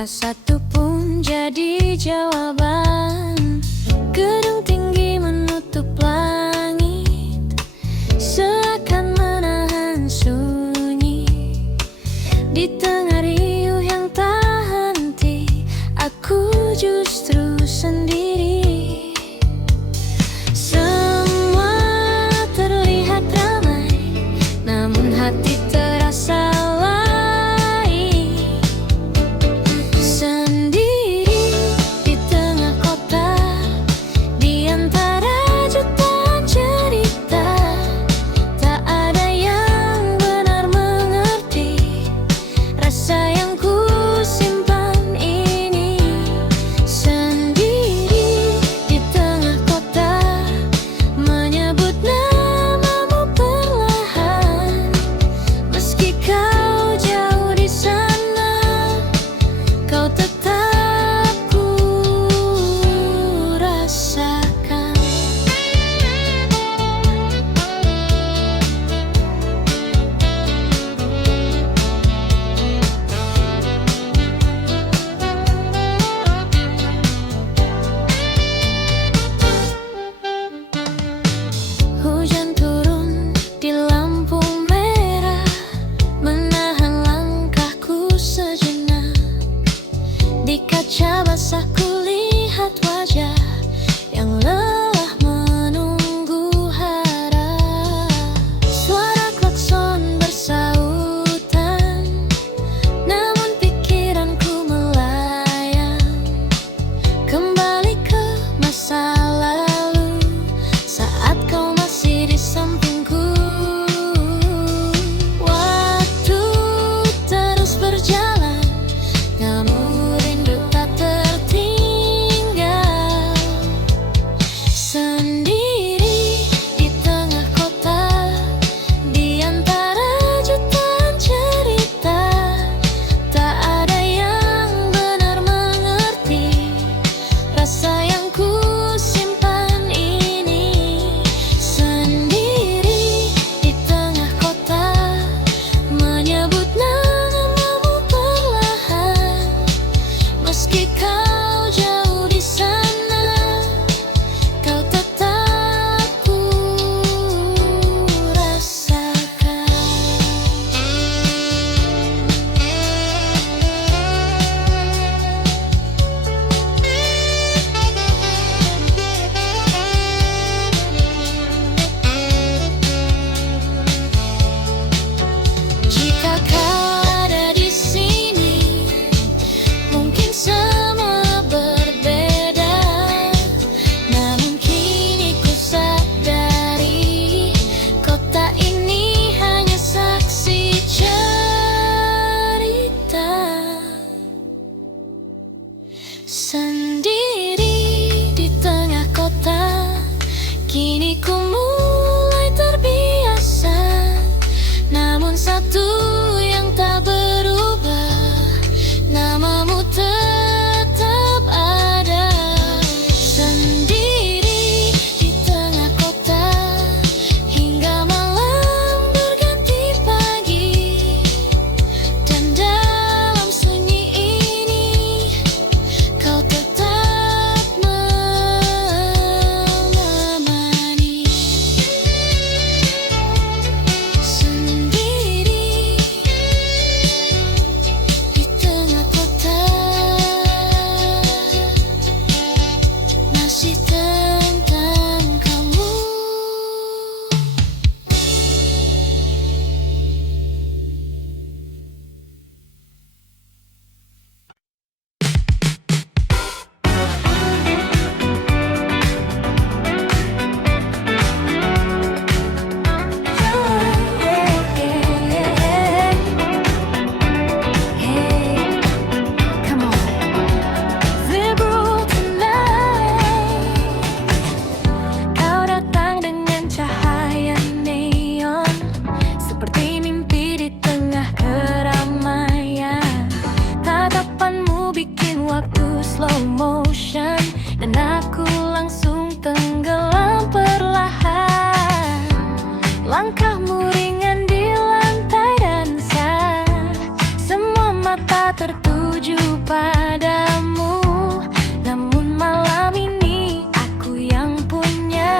Tak satu pun jadi jawaban. Gedung tinggi menutup langit, seakan menahan sunyi. Di tengah riuh yang tak henti, aku justru sendiri. Semua terlihat ramai, namun hati terasa lain. Sendiri di tengah kota, di antara jutaan cerita. Tak ada yang benar mengerti rasa yang ku simpan ini. Sendiri di tengah kota, menyebut namamu perlahan. Meski kau jauh di sana, kau tetap ku rasakan. Hujan turun di lampu merah, menahan langkahku sejenak. Di kaca basah kulihat wajah yang lelah menunggu harap. Suara klakson bersautan, namun pikiranku melayang kembali ke masa lalu, saat kau masih di sampingku. Waktu terus berjalan, namun rindu tak tertinggal. Sendiri di tengah kota, di antara jutaan cerita. Tak ada yang benar mengerti rasa yang ku simpan ini. Sendiri di tengah kota, menyebut namamu perlahan. Meski kau jauh di sana, kau tetap ku rasakan. Jika kau ada di sini, mungkin semua berbeda. Namun kini ku sadari, kota ini hanya saksi cerita. Sendiri di tengah kota, kini ku mulai terbiasa. Namun satu yang tak berubah, namamu tetap ada. Sendiri di tengah kota, hingga malam berganti pagi. Dan dalam sunyi ini, kau tetap mata tertuju padamu. Namun malam ini aku yang punya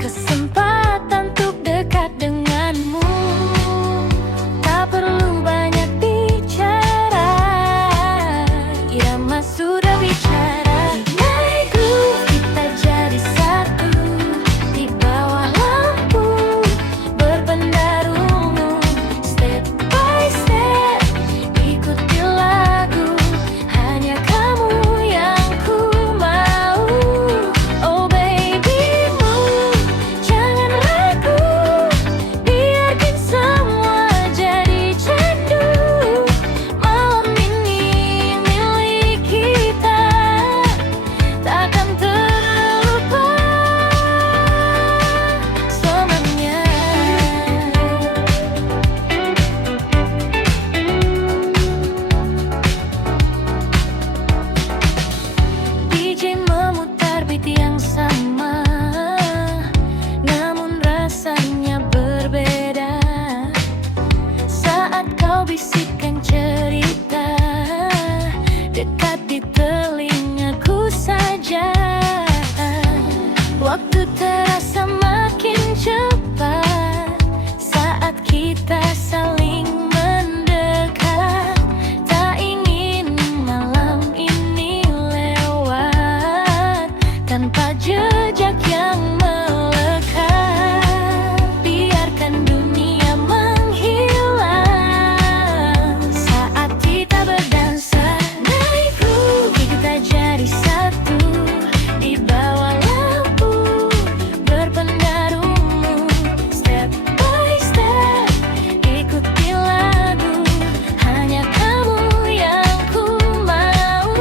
kesempatan untuk dekat denganmu. Tak perlu banyak bicara, irama sudah bicara. Naikku kita jadi satu di bawah lampu berpendarungu. Step by step ikuti lagu, hanya kamu yang ku mau. Oh baby move, jangan ragu, biarkan semua jadi candu. Malam ini milik kita, takkan terlupa selamanya. DJ memutar beat yang sama, namun rasanya berbeda. Saat kau bisikkan cerita dekat di telingaku saja, waktu terasa makin cepat saat kita saling mendekat. Tak ingin malam ini lewat tanpa jejak yang melekat. Biarkan dunia menghilang saat kita berdansa. Naik groove, kita jadi satu di bawah lampu berpendarungu. Step by step ikuti lagu, hanya kamu yang ku mau.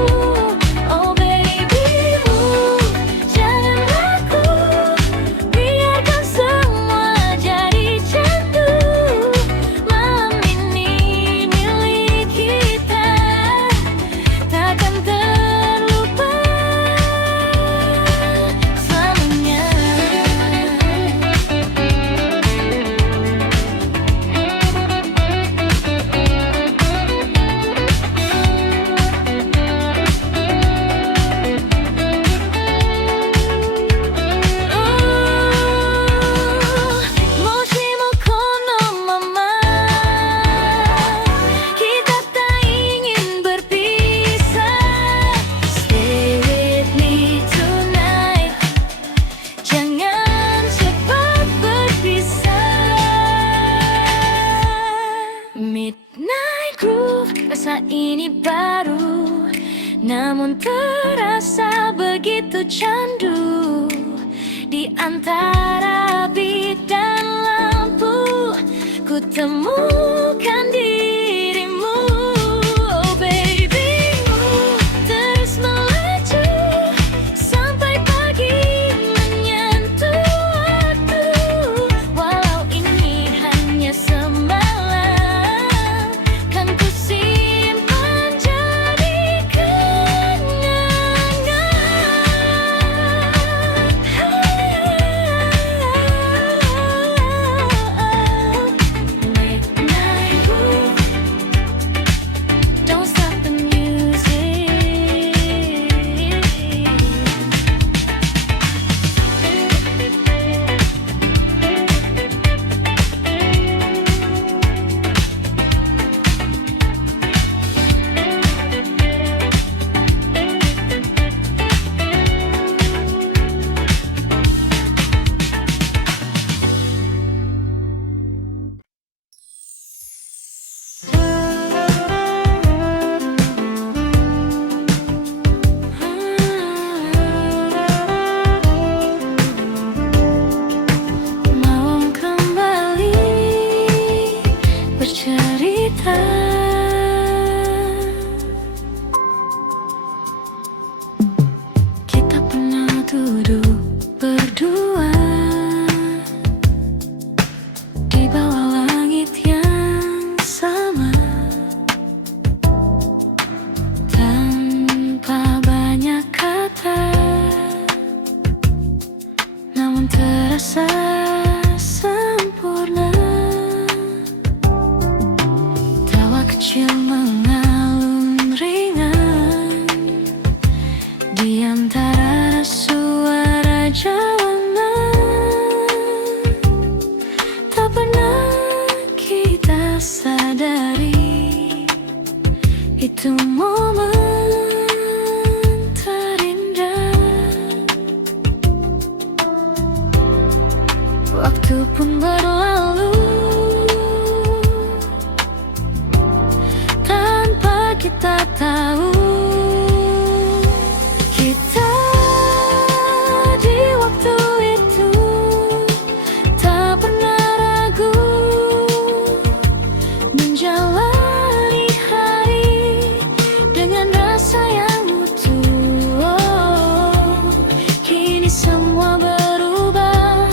Oh baby move, jangan ragu, biarkan semua jadi candu. Malam ini milik kita, takkan terlupa selamanya. Moshimo kono mama, kita tak ingin berpisah. Stay with me tonight, jangan cepat berpisah. Midnight groove, rasa ini baru, namun terasa begitu candu. Di antara beat dan lampu, ku temukan dirimu. Oh baby move, terus melaju sampai pagi menyentuh waktu. Walau ini hanya semalam, kan ku simpan jadi kenangan. Midnight groove, mengalun ringan di antara suara jalanan. Tak pernah kita sadari itu momen terindah. Waktu pun berlalu tanpa kita tahu. Kita di waktu itu tak pernah ragu menjalani hari dengan rasa yang utuh. Oh, kini semua berubah,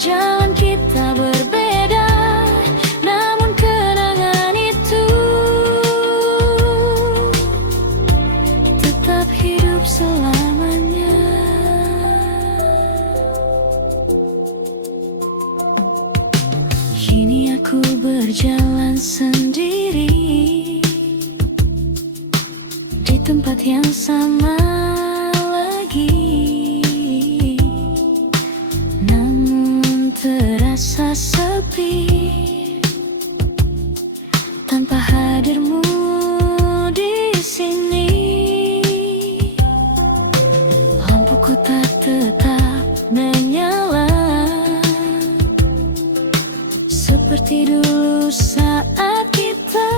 jalan kita berbeda, namun kenangan itu tetap hidup selamanya. Kini aku berjalan sendiri di tempat yang sama lagi, namun terasa sepi tanpa hadirmu di sini. Lampuku tak tetap menyala seperti dulu saat kita,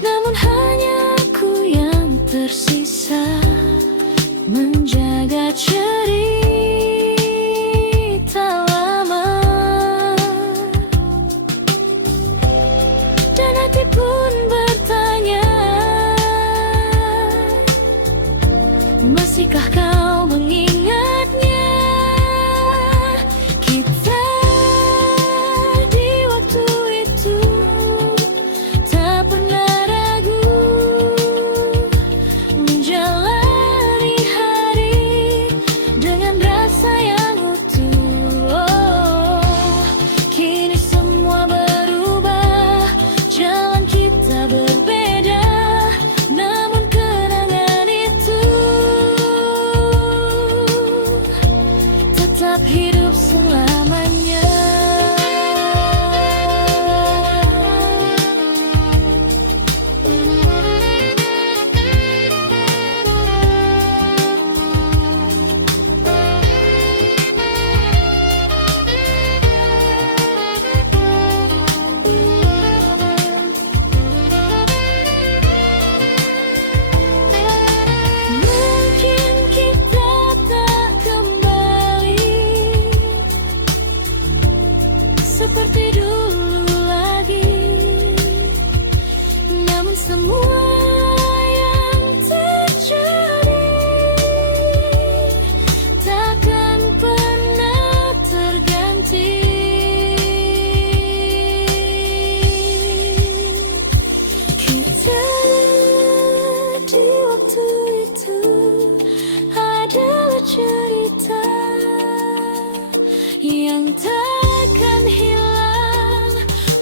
namun hanya aku yang tersisa menjaga cerita lama. Dan hati pun bertanya, masihkah kau mengingatnya? Kita di waktu itu tak pernah ragu menjalani hari dengan rasa yang utuh. Oh, kini semua berubah, jalan kita berbeda, namun kenangan itu tetap hidup selamanya. Mungkin kita tak kembali seperti dulu lagi, namun semua yang terjadi takkan pernah terganti. Kita di waktu itu adalah cerita yang takkan hilang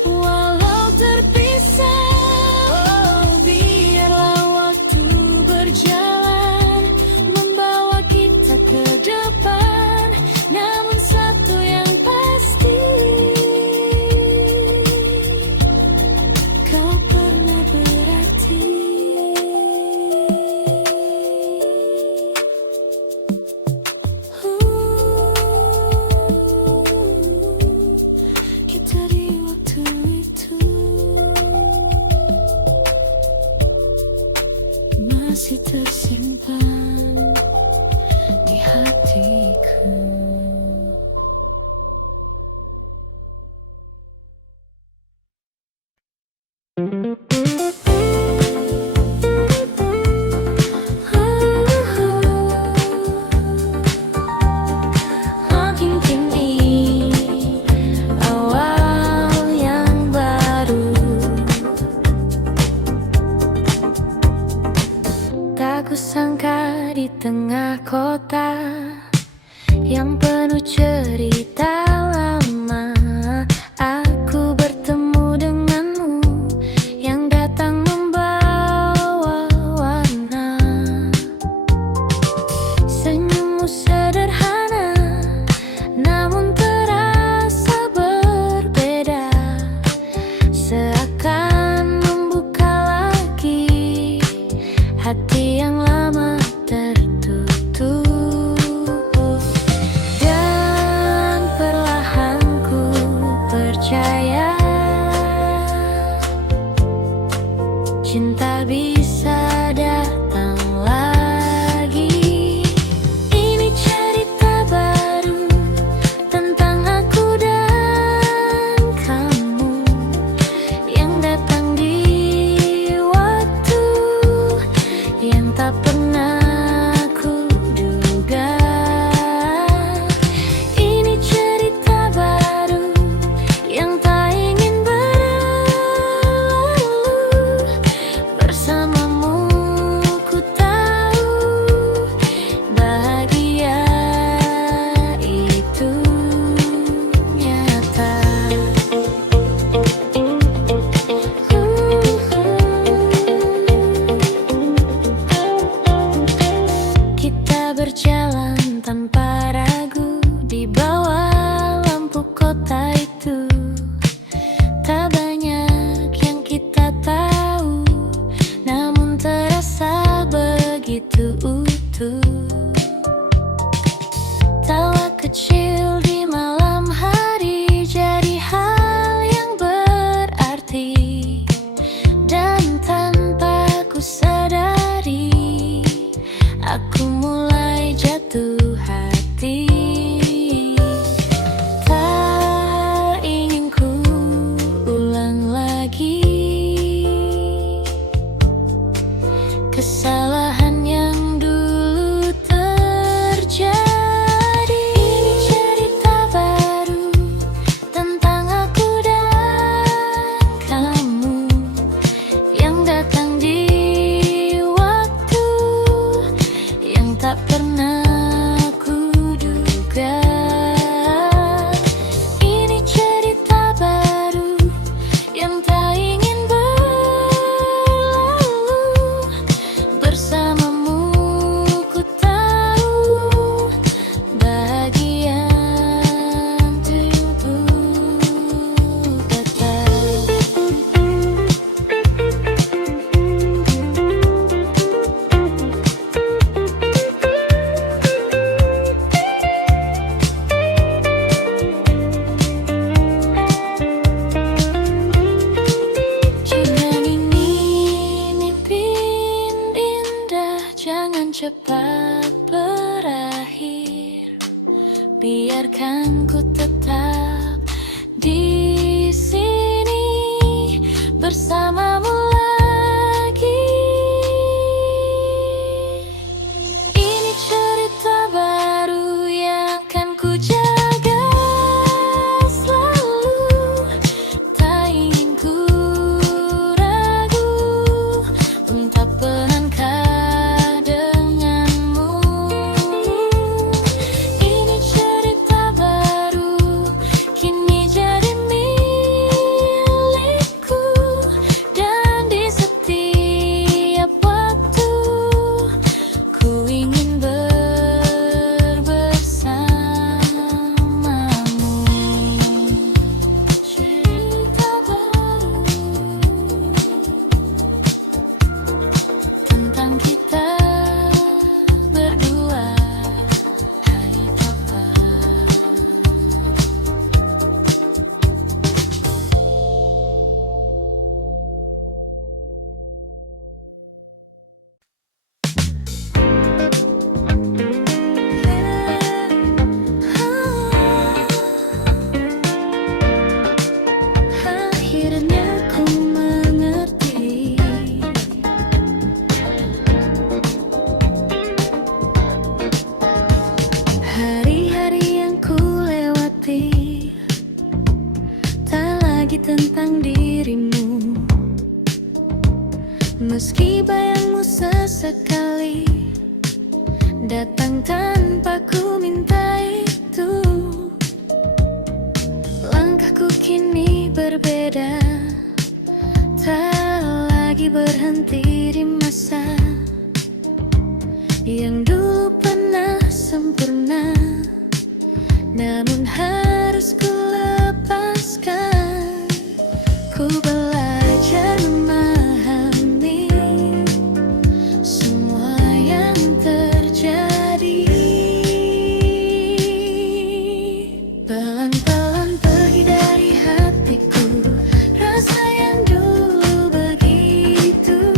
walau terpisah. Oh, biarlah waktu berjalan membawa kita ke depan, namun satu yang pasti, kau pernah berarti. Kita di waktu itu masih tersimpan di hatiku. Makin kini awal yang baru, tak kusangka di tengah kota yang penuh cerita lama, aku bertemu denganmu. cinta bisa datang lagi. Ini cerita baru tentang aku dan kamu yang datang di waktu yang tak pernah ku duga. Ini cerita baru yang tak ingin berlalu. Bersamamu ku tahu bahagia itu nyata. Kita berjalan tanpa ragu di bawah lampu kota itu. Tak banyak yang kita tahu, namun terasa begitu utuh. Tawa kecil di malam hari jadi hal yang berarti, dan tanpa ku sadari aku mulai jatuh hati. Tak ingin ku ulang lagi kesalahan yang dulu terjadi. Ini cerita baru tentang aku dan kamu yang datang di waktu yang tak pernah ku duga. Ini cerita baru yang tak ingin berlalu. Bersamamu ku tahu bahagia itu datang. Jika ini mimpi indah, jangan cepat berakhir. Biarkan ku tetap di sini bersamamu lagi. Ini cerita baru yang akan ku jaga selalu. Tak ingin ku ragu untuk melangkah denganmu. Ini cerita baru kini jadi milikku, dan di setiap waktu ku ingin bersamamu. Cerita baru tentang kita berdua, hai Papa. Akhirnya ku mengerti. Hari-hari yang ku lewati tak lagi tentang dirimu. Meski bayangmu sesekali datang tanpa ku minta itu. Langkahku kini berbeda, tak lagi berhenti di masa yang dulu pernah sempurna, namun harus ku lepaskan. Ku belajar memahami semua yang terjadi. Pelan-pelan pergi dari hatiku rasa yang dulu begitu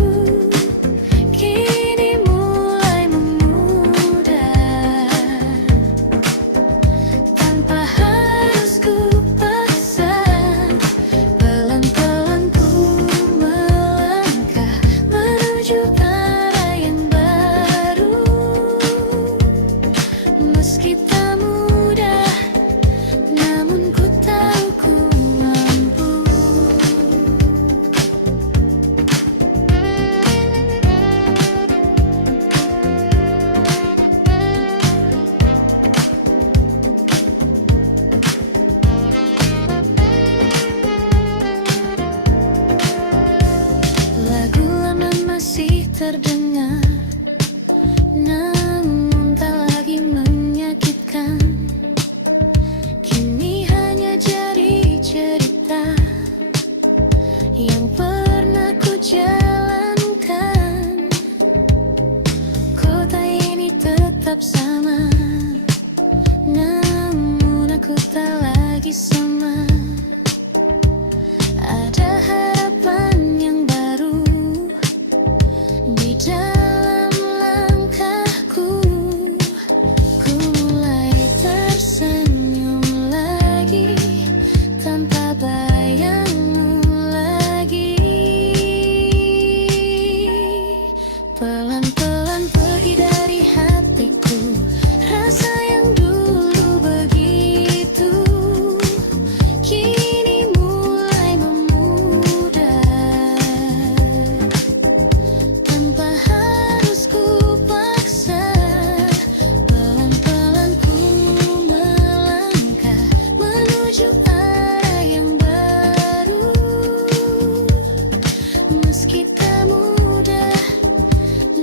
Meski tak mudah,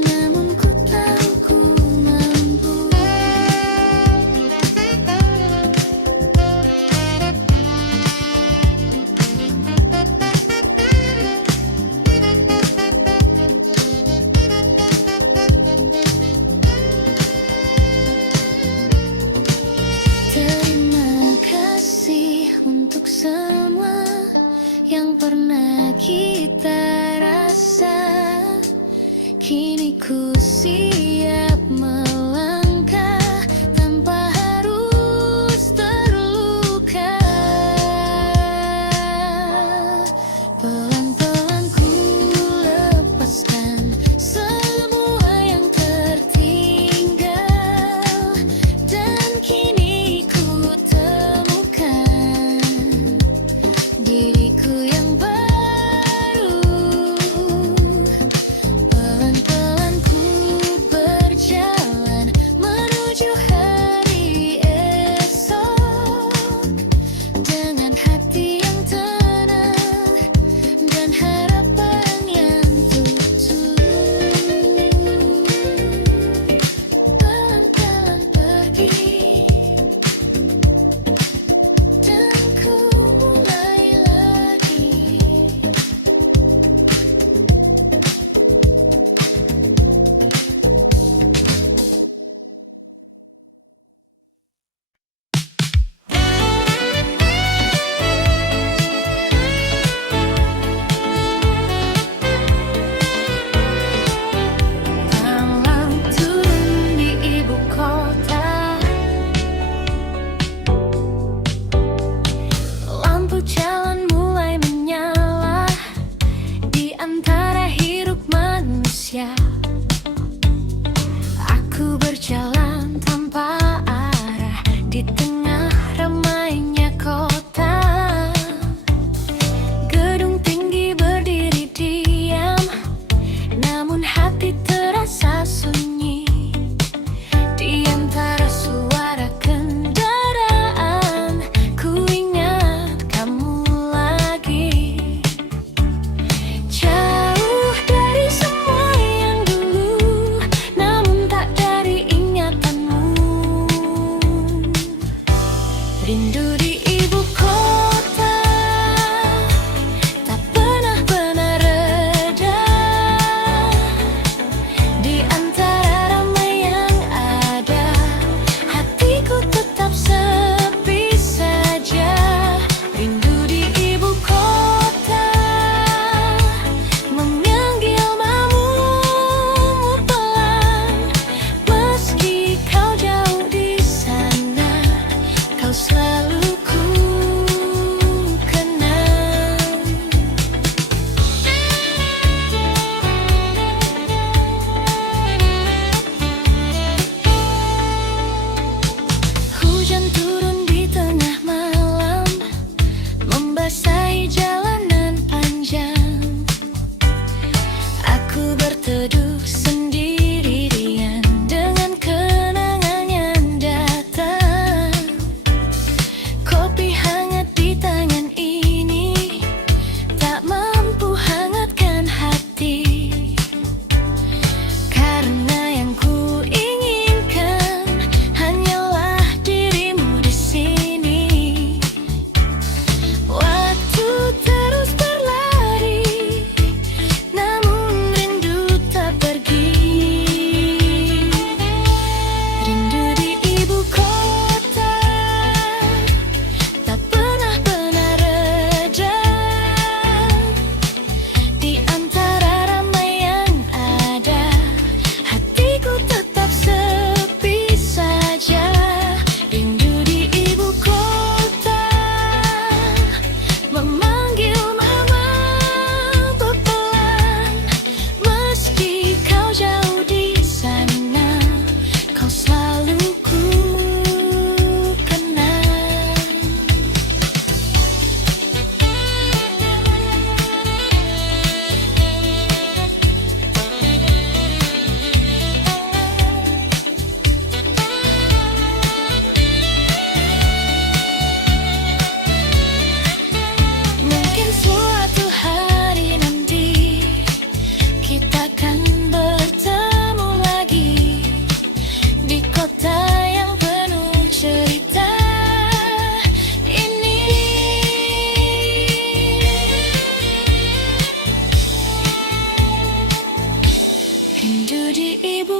namun ku tahu ku mampu. Terima kasih untuk semua yang pernah kita rasa. Kini ku siap melangkah tanpa harus terluka. Pelan-pelan ku lepaskan semua yang tertinggal, dan kini ku temukan diriku yang baru. Pelan-pelan ku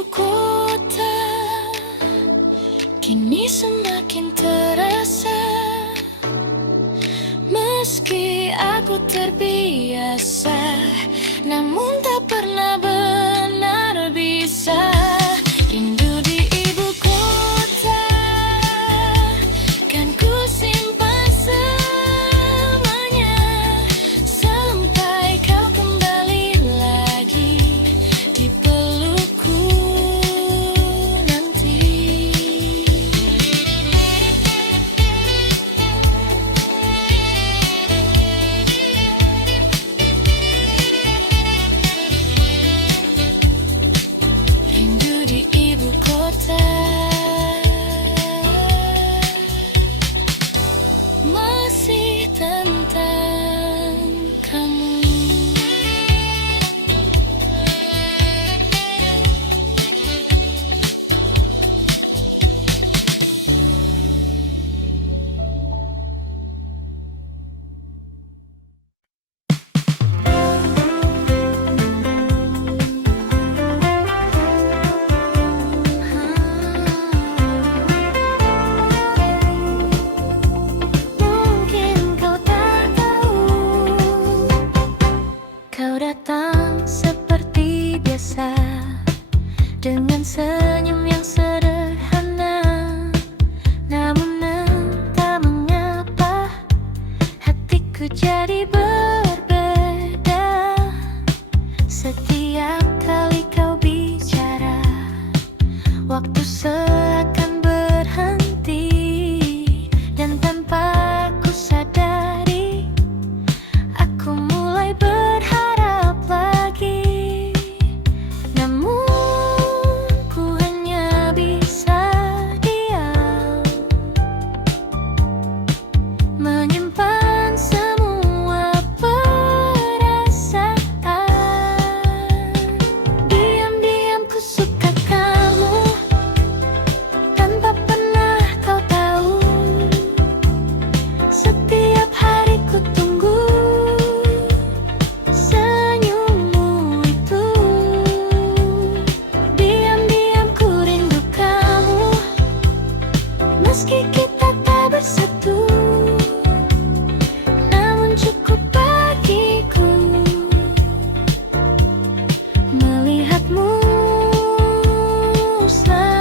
ibu kota kini semakin terasa. Meski aku terbiasa, namun tak pernah benar bisa. Rindu di ibu kota kan ku simpan selamanya, sampai kau kembali lagi di pelukku nanti. Rindu di ibu kota masih tentang kamu. Mungkin kau tak tahu, kau datang seperti biasa dengan senyum yang sederhana. Namun entah mengapa hatiku jadi berbeda. Setiap kali kau bicara, waktu seakan berhenti, dan tanpa ku sadari aku mulai berharap lagi. Namun ku hanya bisa diam, menyimpan semua perasaan. Diam-diam ku suka kamu tanpa pernah kau tahu. Setiap hari ku tunggu senyummu itu. Diam-diam ku rindu kamu, meski kita tak bersatu. Namun cukup bagiku melihatmu selalu.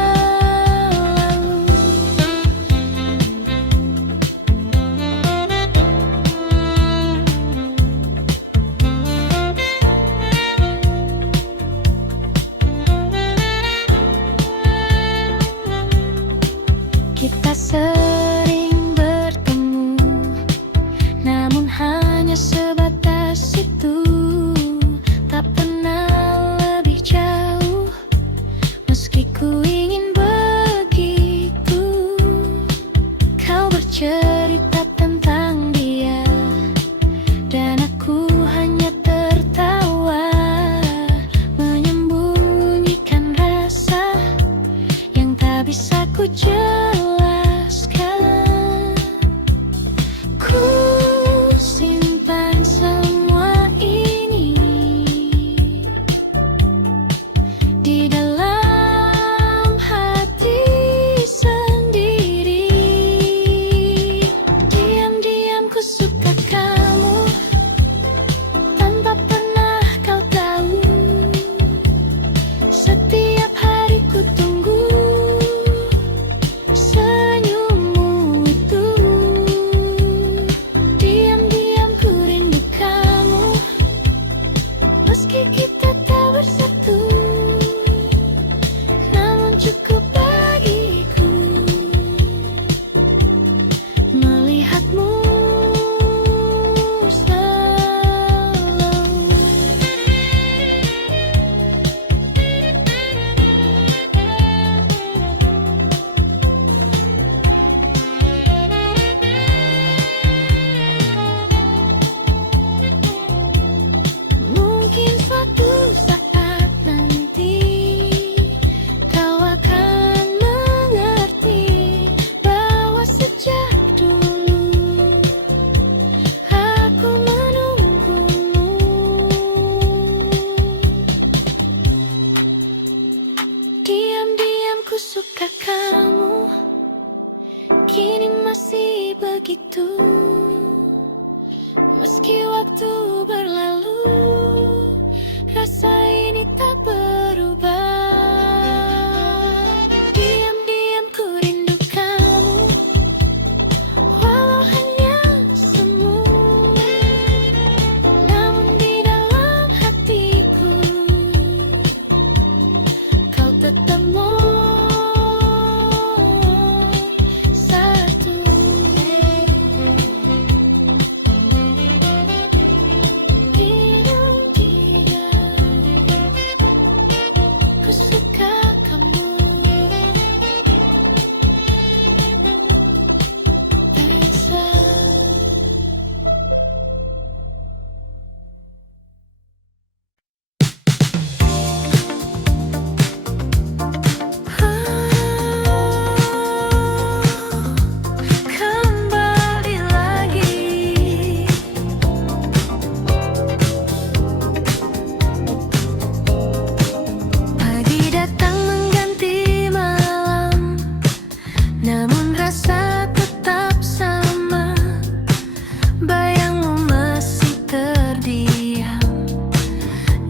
Kita sering bertemu, namun hanya sebatas itu. Tak pernah lebih jauh, meski ku ingin begitu. Kau bercerita tentang dia, dan aku hanya tertawa, menyembunyikan rasa yang tak bisa ku jelaskan. Ku simpan semua ini di dalam hati sendiri. Diam-diam ku suka kamu tanpa pernah kau tahu. Setiap hari ku tunggu senyummu itu. Diam-diam ku rindu kamu, meski kita tak bersatu. Namun cukup bagiku melihatmu selalu. Mungkin suatu saat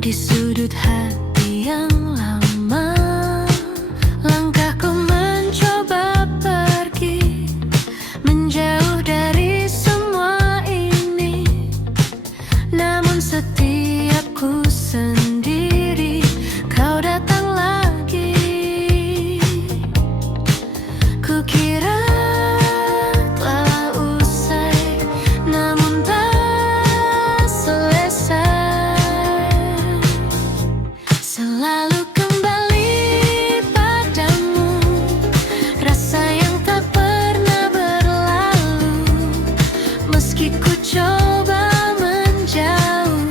di sudut hati yang lama. Langkahku mencoba pergi, menjauh dari semua ini. Namun setiap ku sendiri, kau datang lagi. Kukira telah usai, namun tak selesai. Selalu kembali padamu, rasa yang tak pernah berlalu. Meski ku coba menjauh,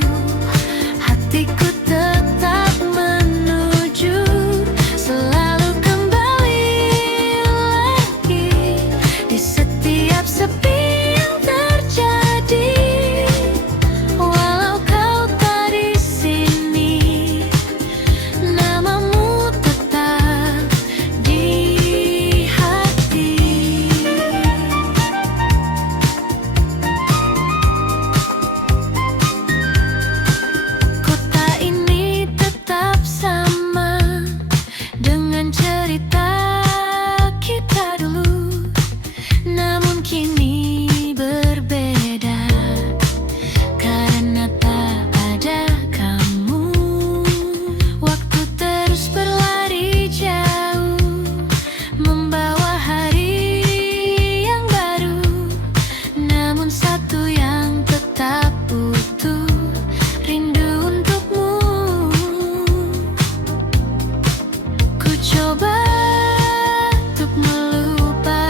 hatiku tetap menuju. Selalu kembali lagi di setiap sepi yang terjadi. Walau kau tak di sini, namamu tetap di hati. Kota ini tetap sama dengan cerita kita dulu, namun kini berbeda karena tak ada kamu. Waktu terus berlari jauh, membawa hari yang baru, namun satu yang tetap utuh, rindu untukmu. Ku coba untuk melupa,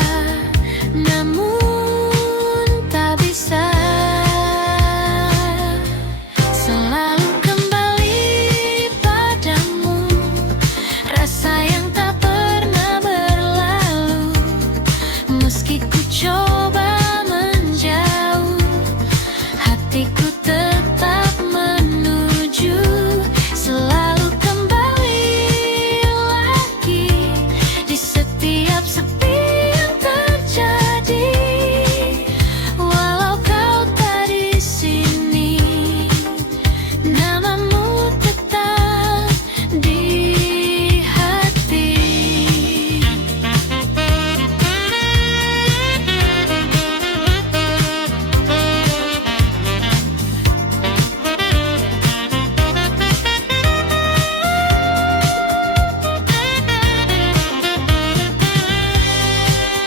namun tak bisa. Selalu kembali padamu, rasa yang tak pernah berlalu. Meski ku coba menjauh, hatiku tetap menuju. Selalu kembali lagi di setiap sepi yang terjadi. Walau kau tak di sini, namamu tetap di hati.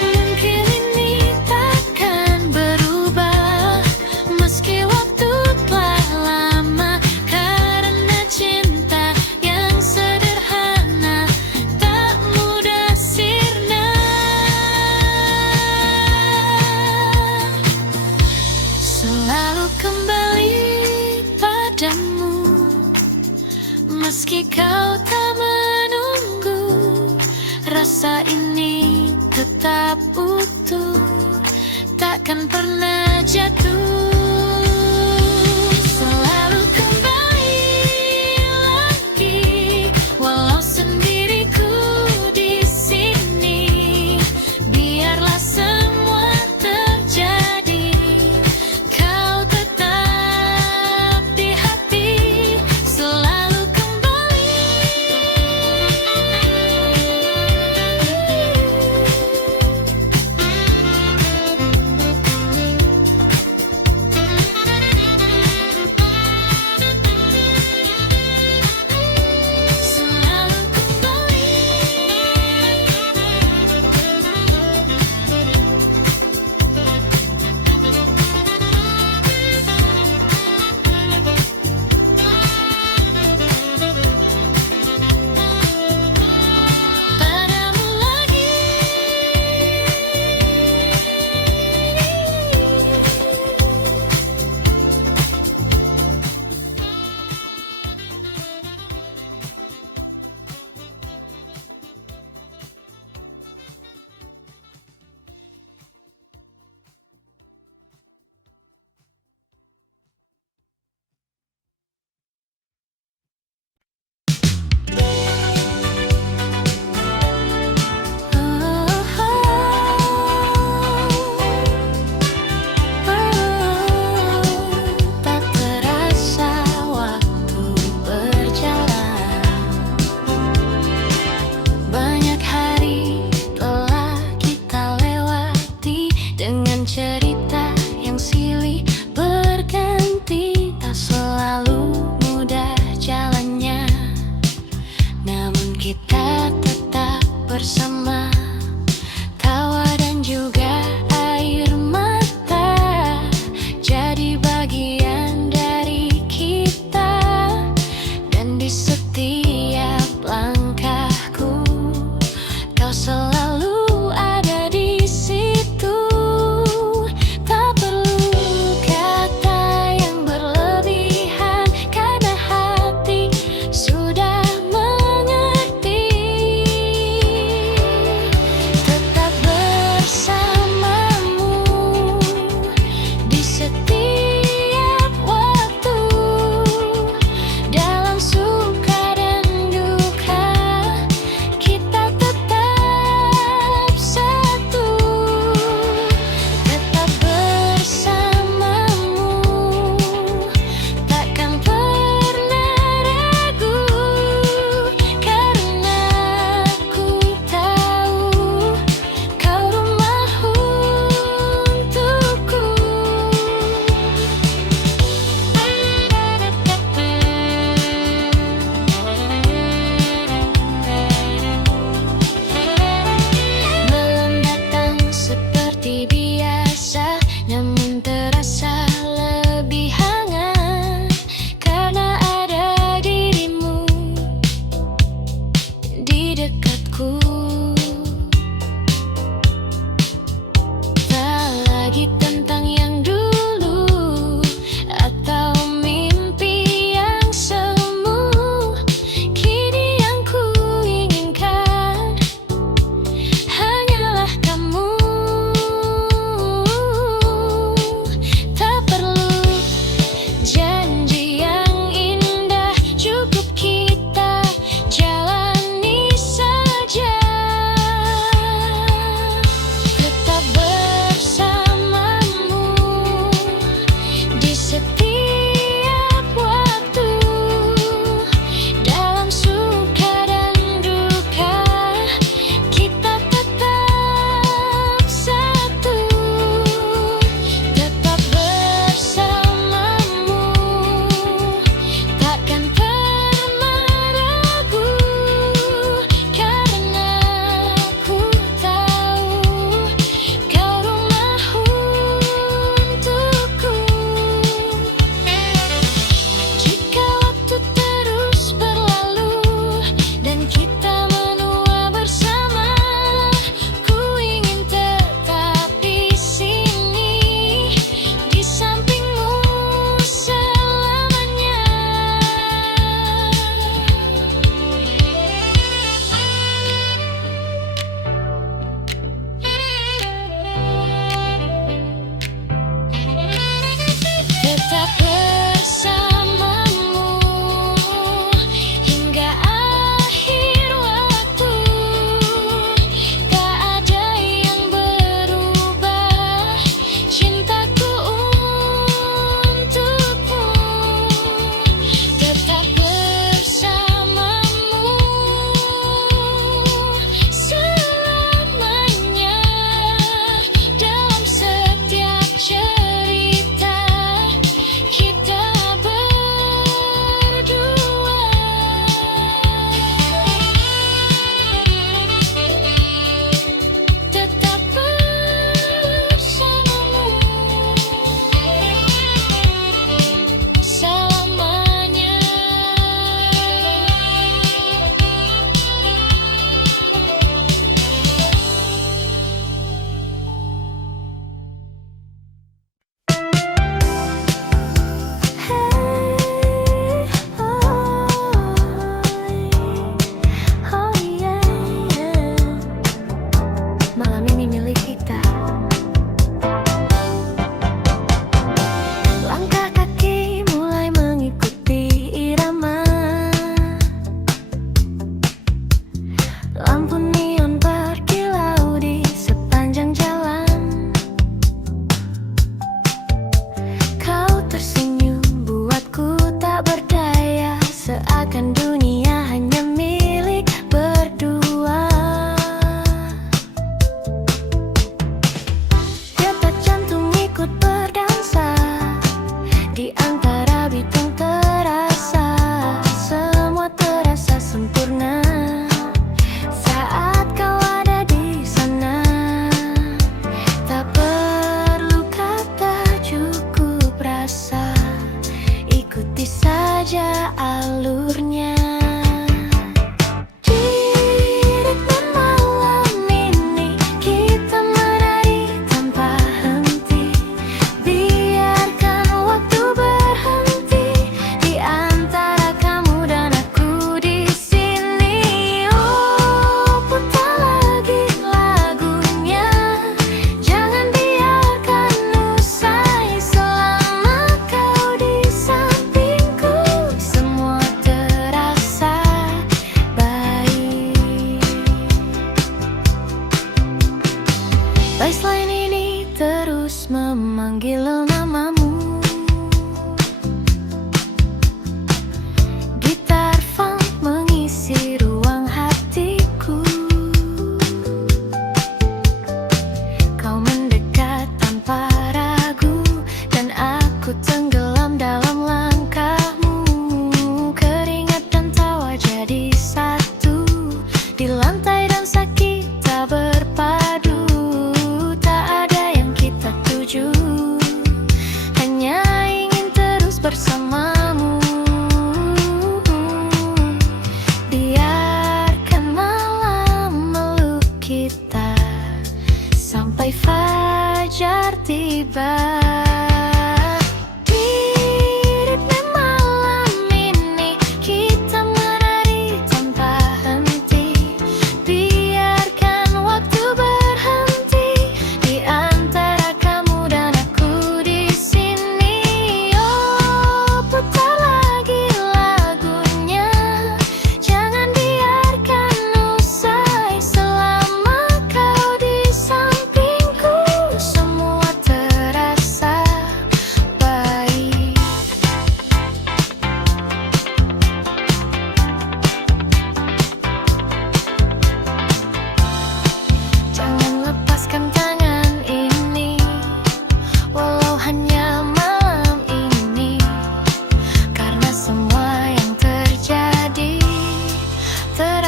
Mungkin ini takkan berubah, meski waktu telah lama, karena cinta yang sederhana tak mudah sirna. Selalu kembali padamu, meski kau tak menunggu. Rasa ini tetap utuh, takkan pernah jatuh. Selalu kembali lagi, walau sendiriku di sini. Biarlah semua terjadi, kau tetap di hati. Selalu kembali. bersama, tawa dan juga air mata jadi bagian dari kita. Dan di setiap langkahku kau selalu ada di situ. Tak perlu kata yang berlebihan, karena hati sudah mengerti.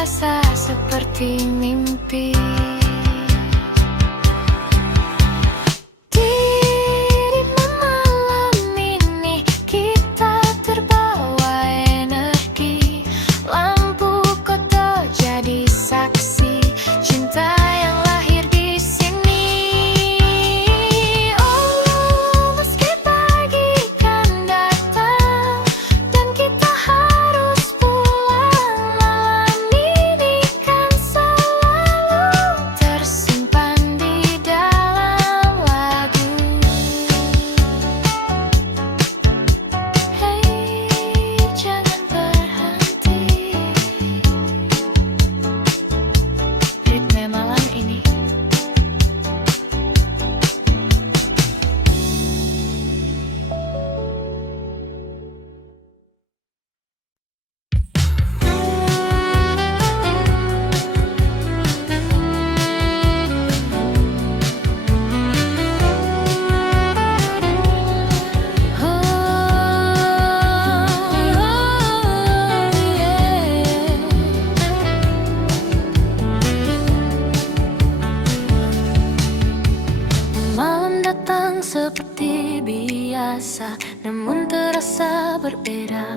terasa seperti mimpi. Di malam ini kita terbawa energi, lampu kota jadi saksi cinta yang lahir di sini. Oh, meski pagi kan datang dan kita harus pulang, malam ini kan selalu tersimpan di dalam lagu. Hei, jangan berhenti, ritme malam ini. Malam datang seperti biasa, namun terasa berbeda,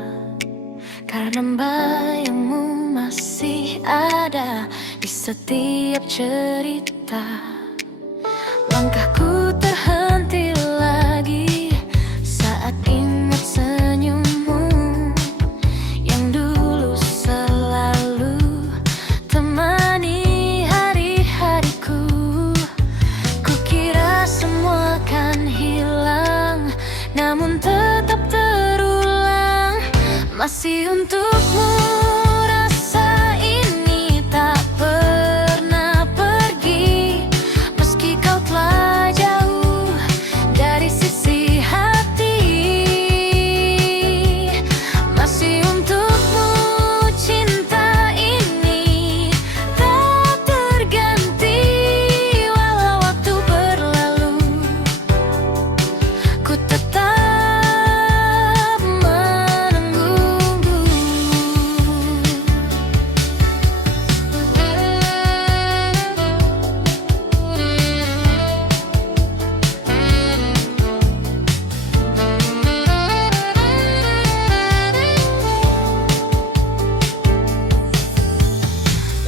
karena bayangmu masih ada di setiap cerita. Langkahku terhenti lagi saat ingat senyummu yang dulu selalu temani hari-hariku. Kukira semua kan hilang, namun tetap terulang. Masih untukmu rasa ini tak pernah pergi, meski kau telah jauh dari sisi hati. Masih untukmu cinta ini tak terganti, walau waktu berlalu ku tetap menunggu.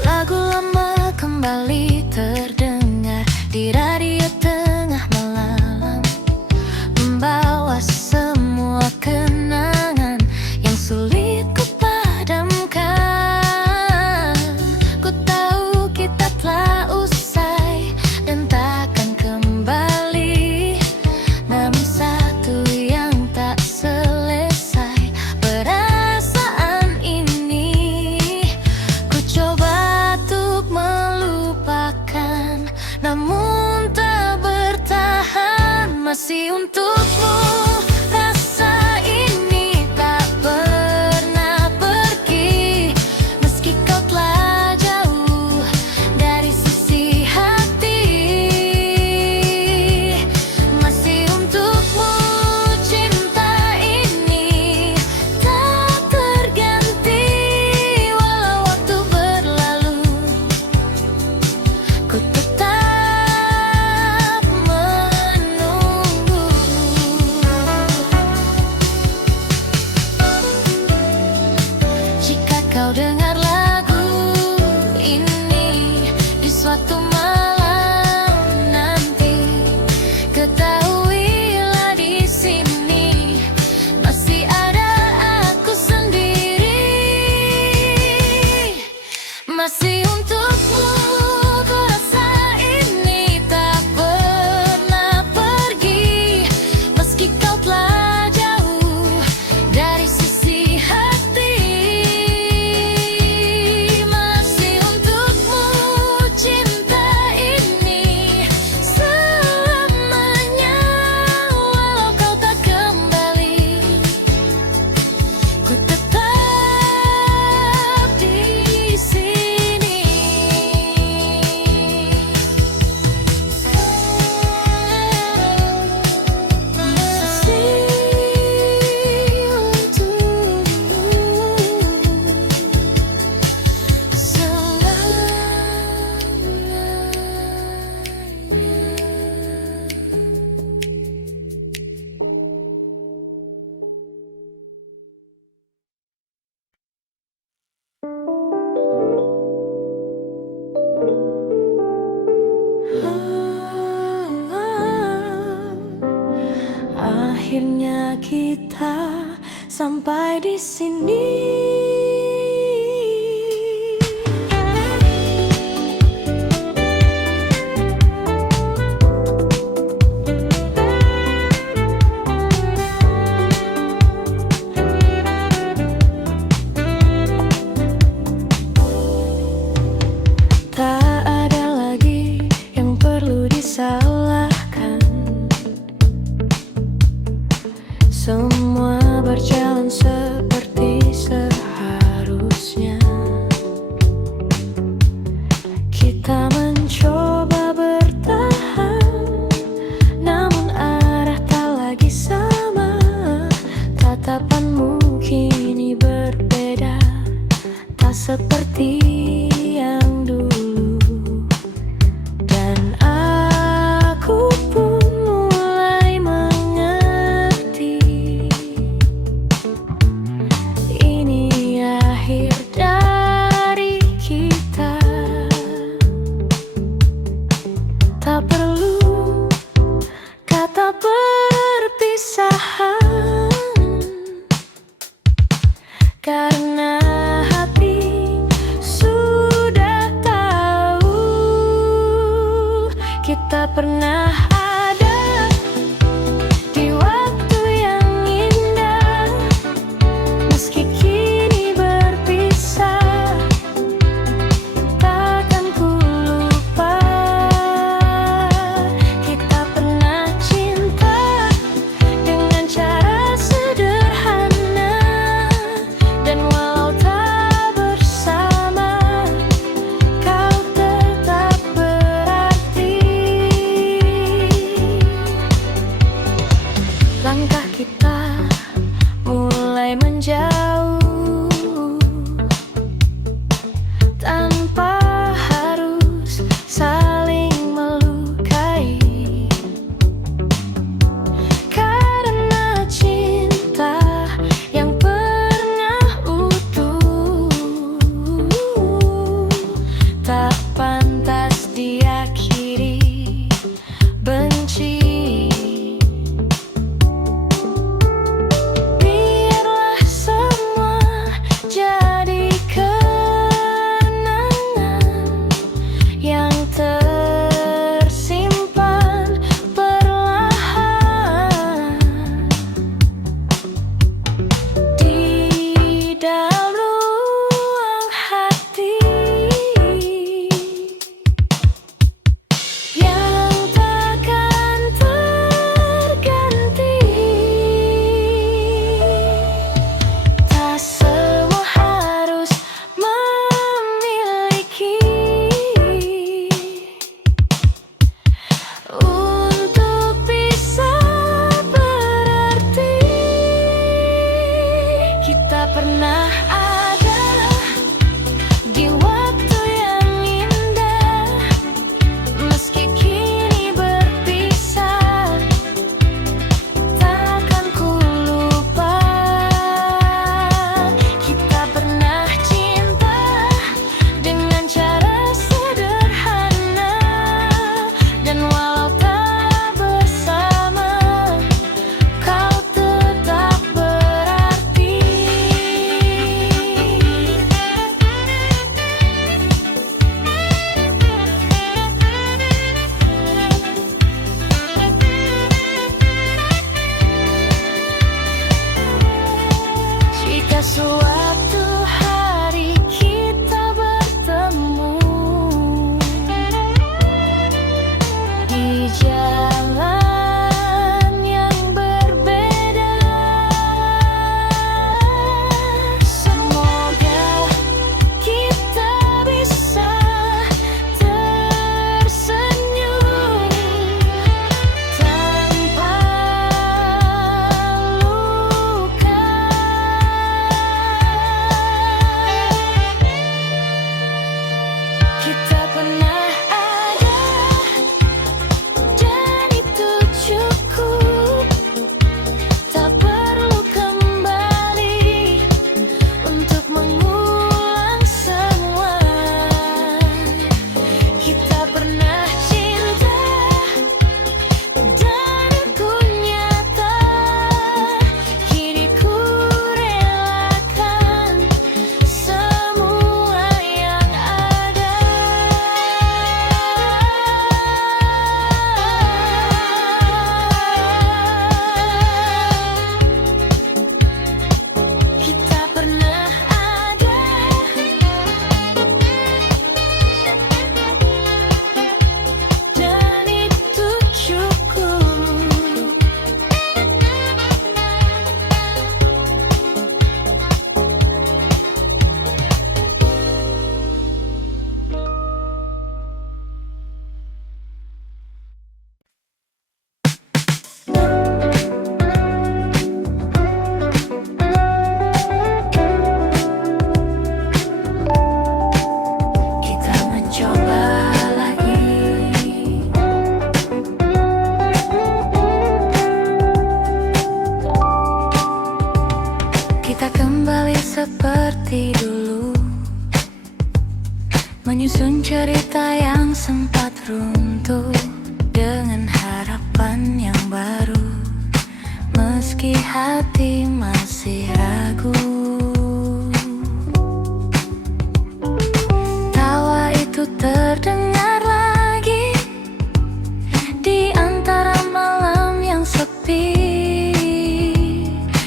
Lagu lama kembali terdengar di radio tengah malam, membawa semua kenangan yang sulit ku padamkan. Ku tahu kita telah usai dan takkan kembali, namun satu yang tak selesai, perasaan ini ku coba untuk melupakan, namun tak bertahan. Masih untukmu rasa ini tak pernah pergi, meski kau telah jauh dari sisi hati. Masih untukmu cinta ini tak terganti, walau waktu berlalu ku tetap menunggu. Jika kau dengar lagu ini di suatu malam nanti, ketahuilah di sini masih ada aku sendiri. Masih untukmu ku rasa ini tak pernah pergi, meski kau telah jauh dari sisi hati. cerita kita sampai di sini. Tak ada lagi yang perlu disalahkan. Semua berjalan seperti seharusnya. Kita mencoba bertahan, namun arah tak lagi sama. Tatapanmu kini berbeda, tak seperti yang dulu. Dan aku pun mulai mengerti, ini akhir dari kita. Tak perlu kata perpisahan, karena hati sudah tahu kita pernah ada di waktu yang indah. Meski kini berpisah, takkan ku lupa kita pernah cinta dengan cara sederhana. Dan walau tak bersama, kau tetap berarti. Menyusun cerita yang sempat runtuh dengan harapan yang baru, meski hati masih ragu. Tawa itu terdengar lagi di antara malam yang sepi,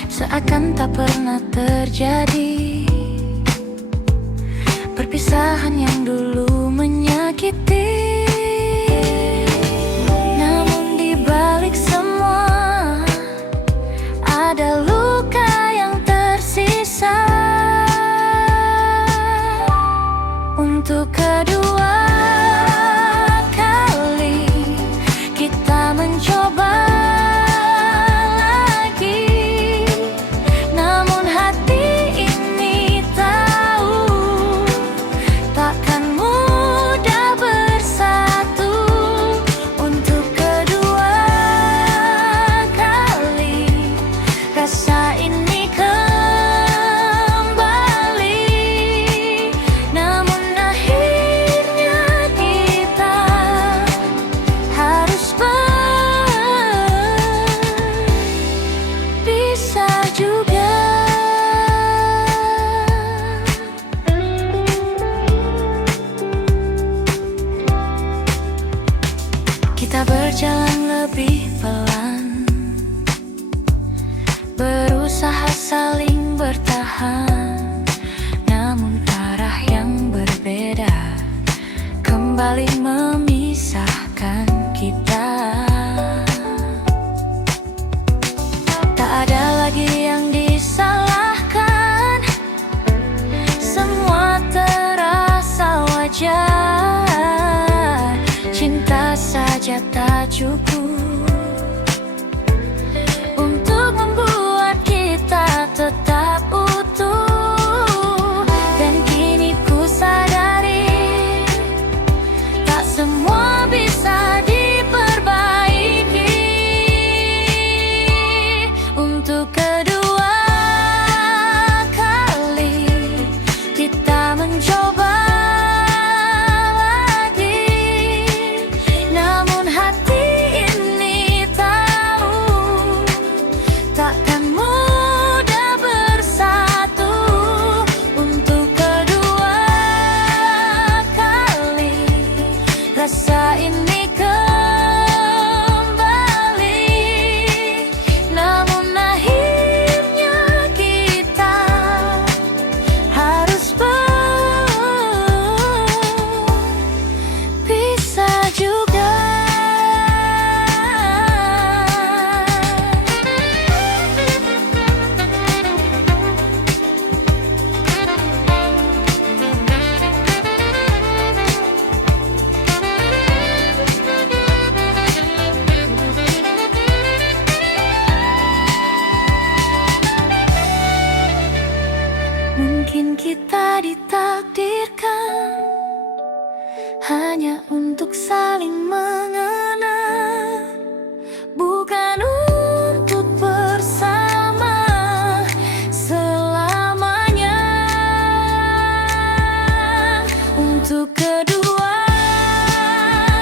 seakan tak pernah terjadi perpisahan yang dulu menyakiti. Namun di balik semua ada luka yang tersisa. Untuk kedua kali kita mencoba lagi, namun hati ini tahu takkan mudah bersatu. Untuk kedua kali rasa ini kembali, namun akhirnya kita harus berpisah juga. Kita berjalan lebih pelan, berusaha saling bertahan, namun arah yang berbeda kembali memisahkan kita. Tak ada lagi yang disalahkan, semua terasa wajar. Cinta saja tak cukup untuk membuat kita tetap utuh. Dan kini ku sadari tak semua bisa diperbaiki. Untuk kedua kali kita mencoba lagi, namun hati ini tahu takkan mudah bersatu. Untuk kedua kali rasa ini kembali, namun akhirnya kita harus berpisah juga. Mungkin kita ditakdirkan hanya untuk saling mengenal, bukan untuk bersama selamanya. Untuk kedua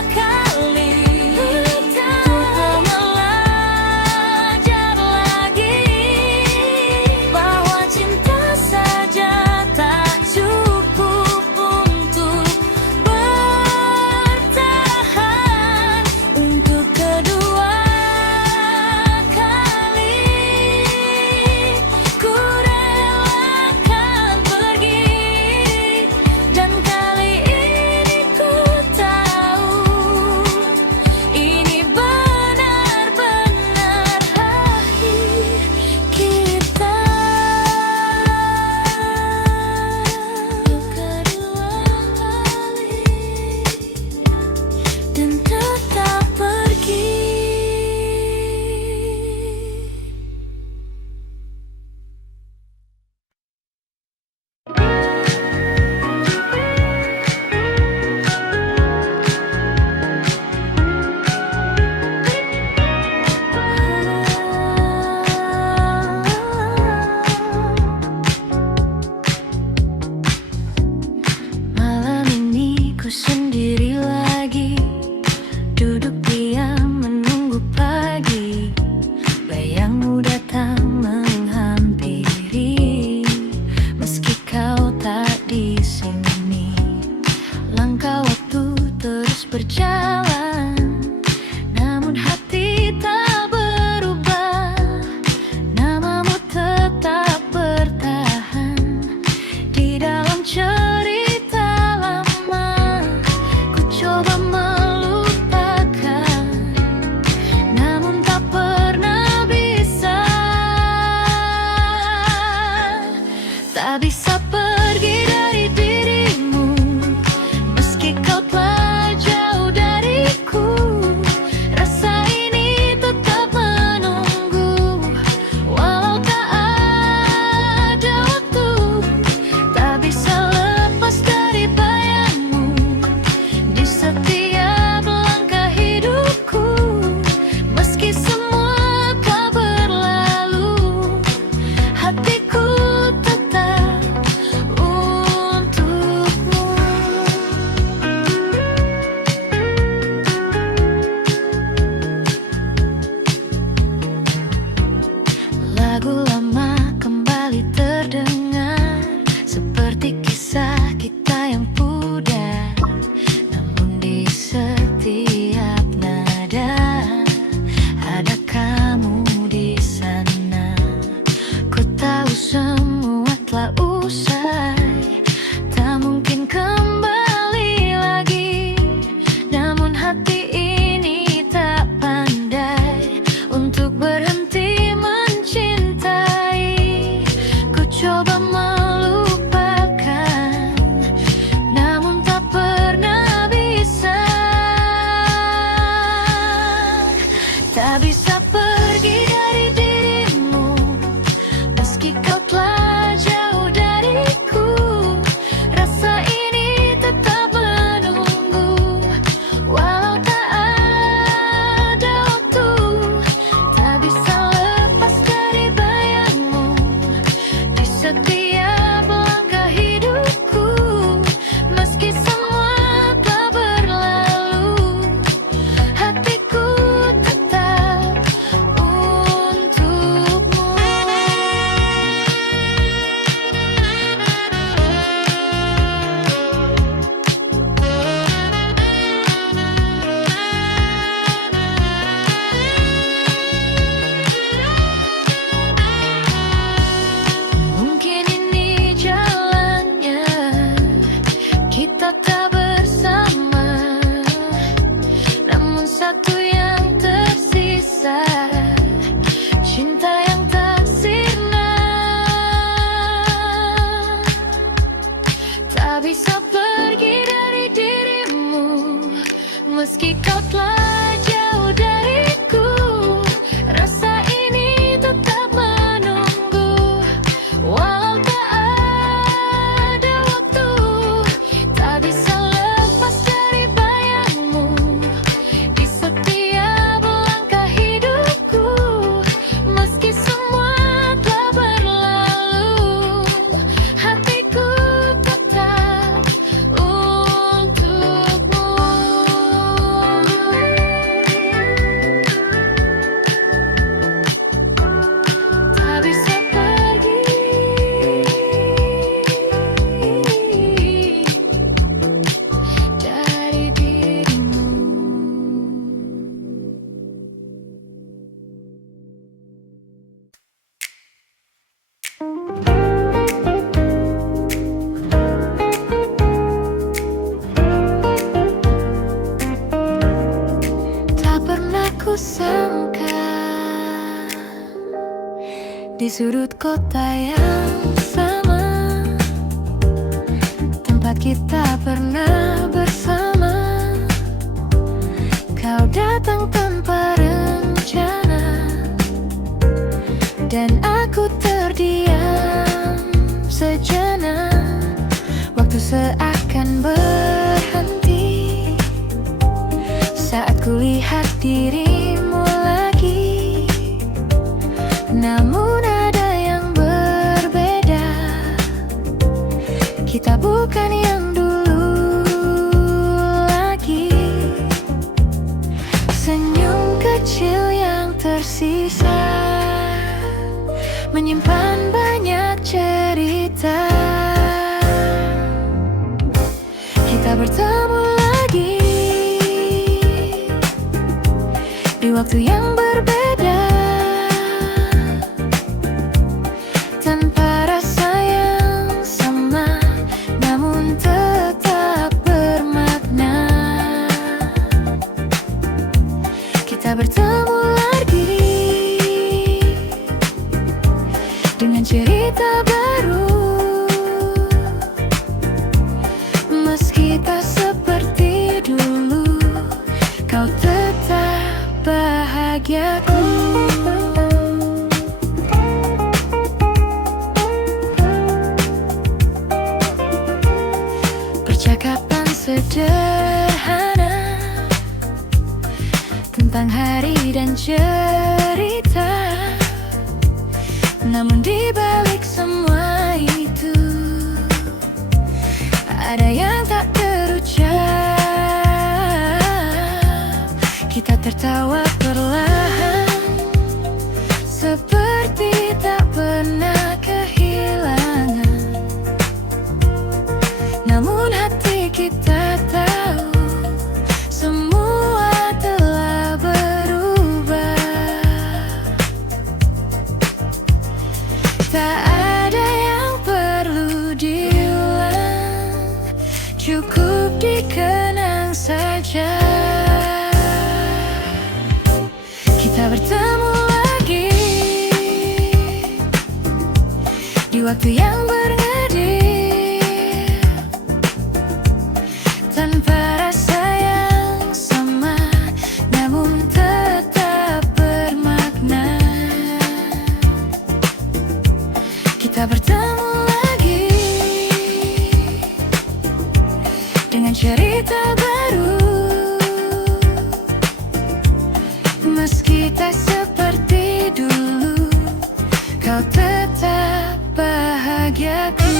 kali untuk belajar lagi bahwa cinta saja tak cukup untuk bertahan. sendiri lagi, duduk diam menunggu pagi. Bayangmu datang menghampiri, meski kau tak di sini. Langkah waktu terus berjalan, namun hati tak berubah. Namamu tetap bertahan di dalam cerita lama. Ku coba melupakan, namun tak pernah bisa. Tak bisa pergi dari dirimu, meski kau telah jauh dariku. Rasa ini tetap menunggu, walau tak ada waktu. Tak bisa lepas dari bayangmu di setiap langkah hidupku. Meski semua telah berlalu, hatiku tetap untukmu. Lagu lama kembali terdengar, seperti kisah kita yang pudar. Namun di setiap nada ada kamu di sana. Ku tahu semua telah usai, tak mungkin kembali lagi. Namun hati ini tak pandai untuk berhenti mencintai. Ku coba melupakan, namun tak pernah bisa. Tak bisa pergi dari dirimu, meski kau telah jauh dariku. Rasa ini tetap menunggu, walau tak ada waktu. Tak bisa lepas dari bayangmu di setiap langkah hidupku. Meski semua telah berlalu, hatiku tetap untukmu. Mungkin ini jalannya, kita tak bersama. Namun satu yang tersisa, cinta yang tak sirna. Tak bisa pergi dari dirimu, meski kau telah jauh dariku. Rasa ini tetap menunggu, walau tak ada waktu. Tak bisa lepas dari bayangmu di setiap langkah hidupku. Meski semua telah berlalu, hatiku tetap untukmu. Tak bisa pergi dari dirimu. Tak pernah kusangka, di sudut kota yang sama, tempat kita pernah bersama. Kau datang tanpa rencana, dan aku terdiam sejenak. Waktu seakan berhenti saat kulihat dirimu lagi. Namun ada yang berbeda, kita bukan yang dulu tersisa, menyimpan banyak cerita. Kita bertemu lagi di waktu yang berbeda, tanpa rasa yang sama, namun tetap bermakna. Kita bertemu lagi dengan cerita baru, meski tak seperti dulu, kau tetap bahagiaku. Percakapan sederhana tentang hari dan cerita, namun di balik semua itu ada yang tak terucap. Kita tertawa perlahan, seperti tak pernah kehilangan. Namun hati kita tahu semua telah berubah. Tak ada yang perlu diulang, cukup dikenang saja. Kita bertemu lagi di waktu yang bernadil, tanpa rasa yang sama, namun tetap bermakna. Kita bertemu lagi dengan cerita baru, meski tak seperti dulu, kau tetap bahagiaku.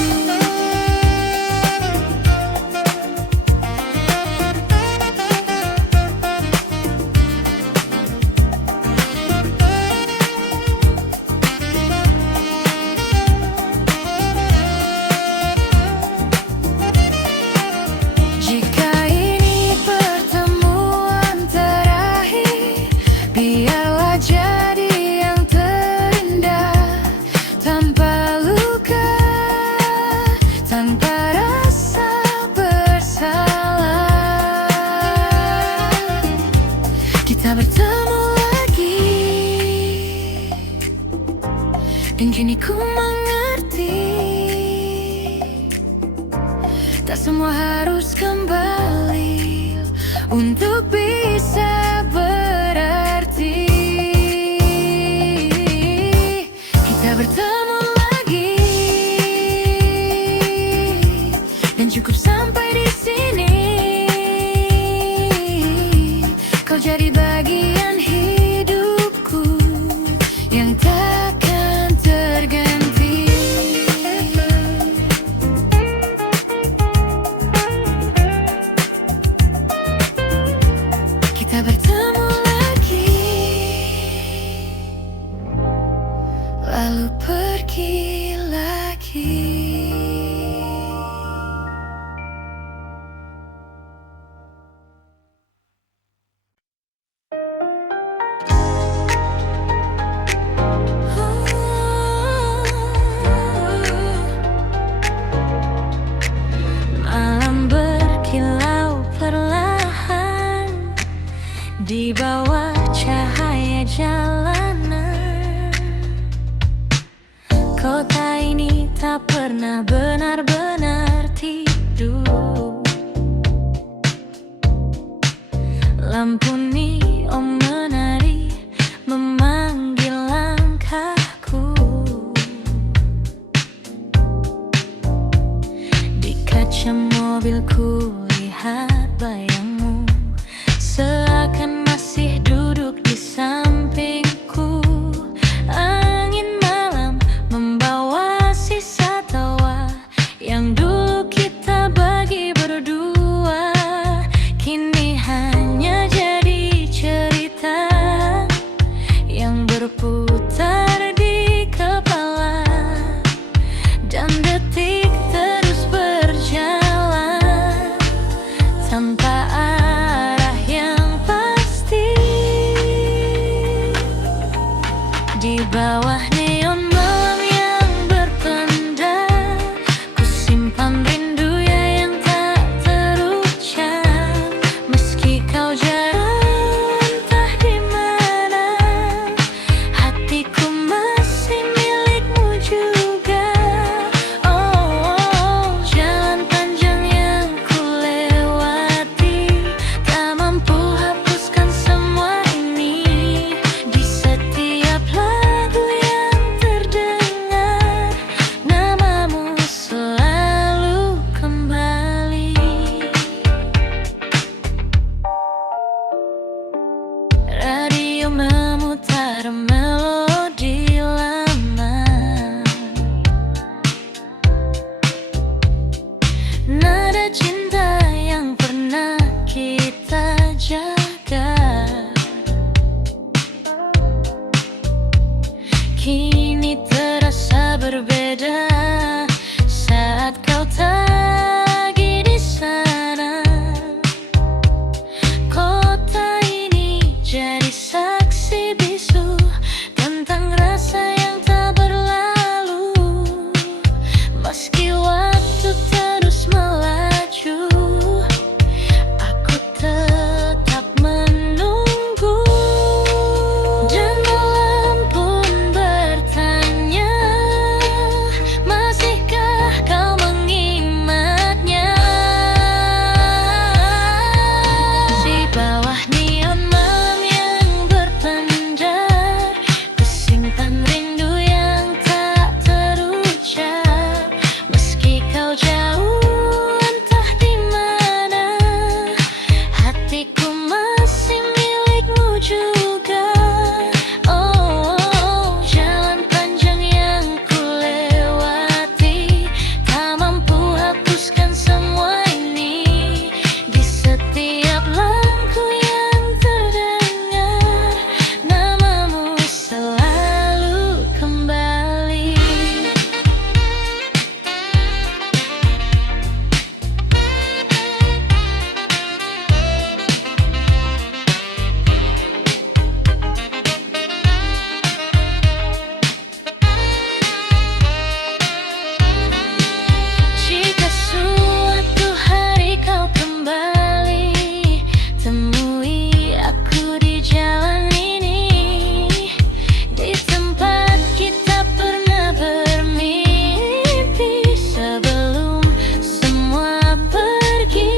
Jika ini pertemuan terakhir, biarlah jadi yang terindah, tanpa luka, tanpa rasa bersalah. Kita bertemu lagi, dan kini ku mengerti, tak semua harus kembali untuk bisa berarti. Kita bertemu lagi, dan cukup sampai di sini. Kau jadi bagian hidupku yang takkan terganti. Kita bertemu lagi, lalu pergi lagi. Malam berkilau perlahan di bawah cahaya jalanan. Kota ini tak pernah benar-benar tidur. Lampu neon menari memanggil langkahku. Di kaca mobilku lihat bayangmu, seakan masih duduk di sampingku. Angin malam membawa sisa tawa yang dulu kita bagi berdua, kini hanya jadi cerita yang Nada cinta yang pernah kita jaga kini terasa berbeda saat kau tak lagi di sana. Kota ini jadi saksi bisu tentang rasa yang tak berlalu. Meski waktu terus melaju, aku tetap menunggu. Dan malam pun bertanya, masihkah kau mengingatnya? Di bawah neon malam yang berpendar, kusimpan rindu yang tak terucap. Meski kau jauh entah di mana, hatiku masih milikmu juga. Oh, jalan panjang yang ku lewati, tak mampu hapuskan semua ini. Di setiap langkah yang terdengar, namamu selalu kembali. Jika suatu hari kau kembali, temui aku di jalan ini, di tempat kita pernah bermimpi sebelum semua pergi.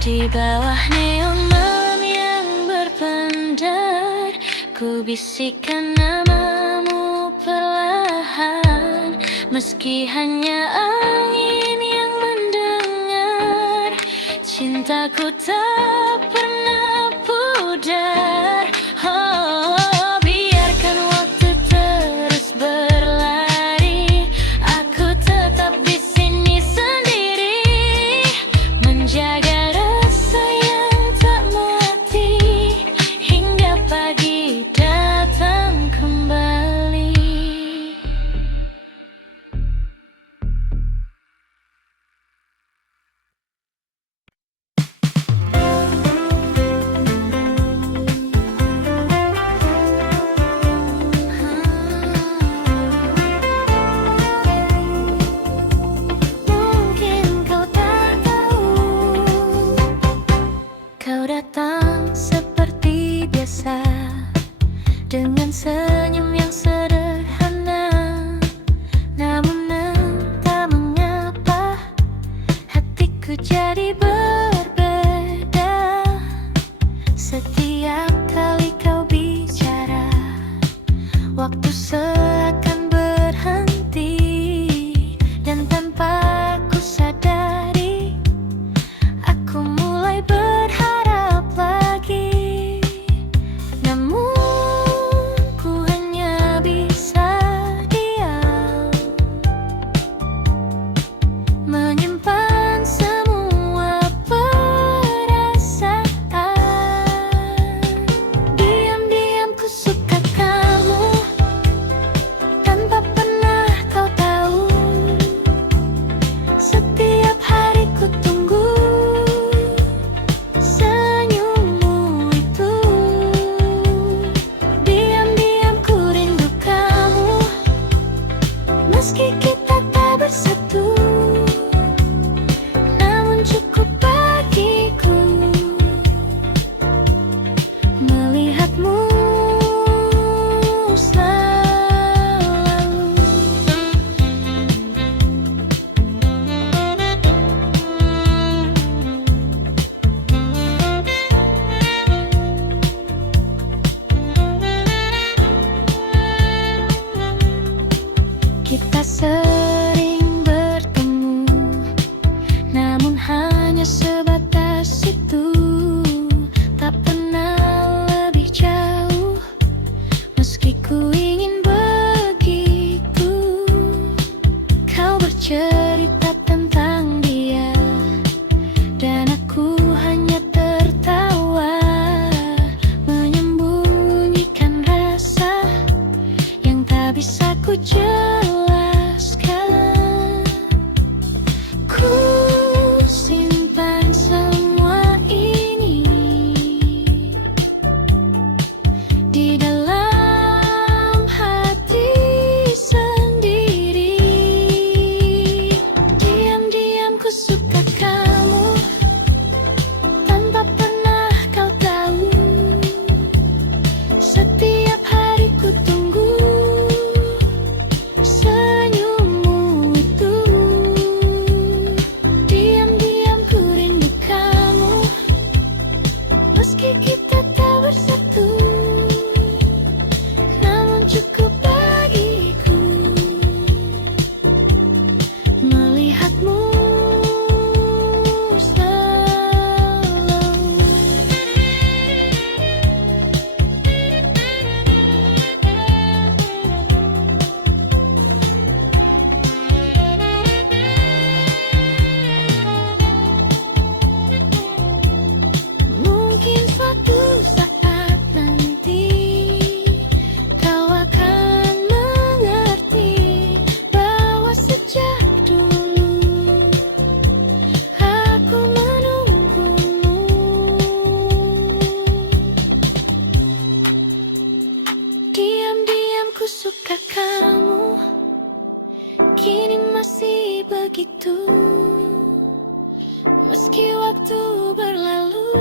Di bawah neon malam yang berpendar, ku bisikkan namamu perlahan. Meski hanya angin yang mendengar, cintaku tak pernah pudar. Oh, biarkan waktu terus berlari, aku tetap di sini sendiri, menjaga rasa yang tak mati hingga pagi datang kembali. cerita tentang dia, dan aku hanya tertawa, menyembunyikan rasa yang tak bisa ku jelaskan. Ku simpan semua ini di dalam hati sendiri. Diam-diam ku suka kamu tanpa pernah kau tahu. Setiap hari ku tunggu senyummu itu. Diam-diam ku rindu kamu, meski kita tak bersatu, namun cukup bagiku melihatmu selalu. Mungkin suatu saat nanti kau akan mengerti bahwa sejak dulu aku menunggumu. Diam-diam ku suka kamu, kini masih begitu. Meski waktu berlalu,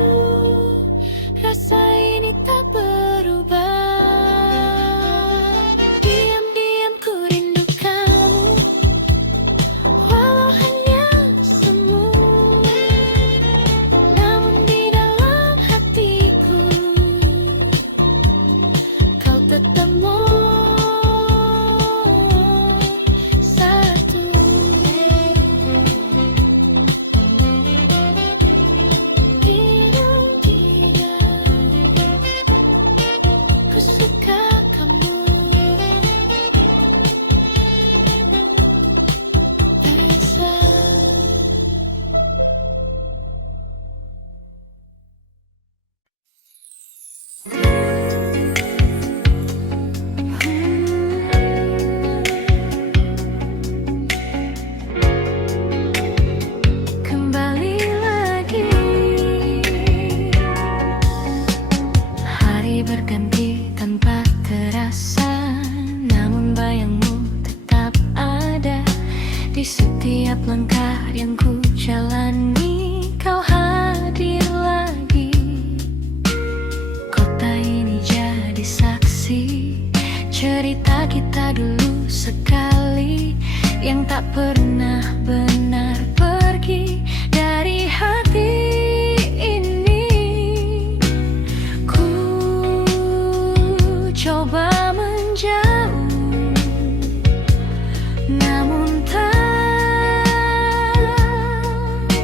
rasa ini tak berubah. Diam-diam ku rindu kamu, walau hanya semu, namun di dalam hatiku kau tetap nomor satu. Ku suka kamu, Raisa. Kembali lagi, hari berganti tanpa terasa, namun bayangmu tetap ada di setiap langkah yang ku jalani. Kau hadir lagi, kota ini jadi saksi cerita kita dulu sekali, yang tak pernah benar pergi dari hati ini. Ku coba menjauh, namun tak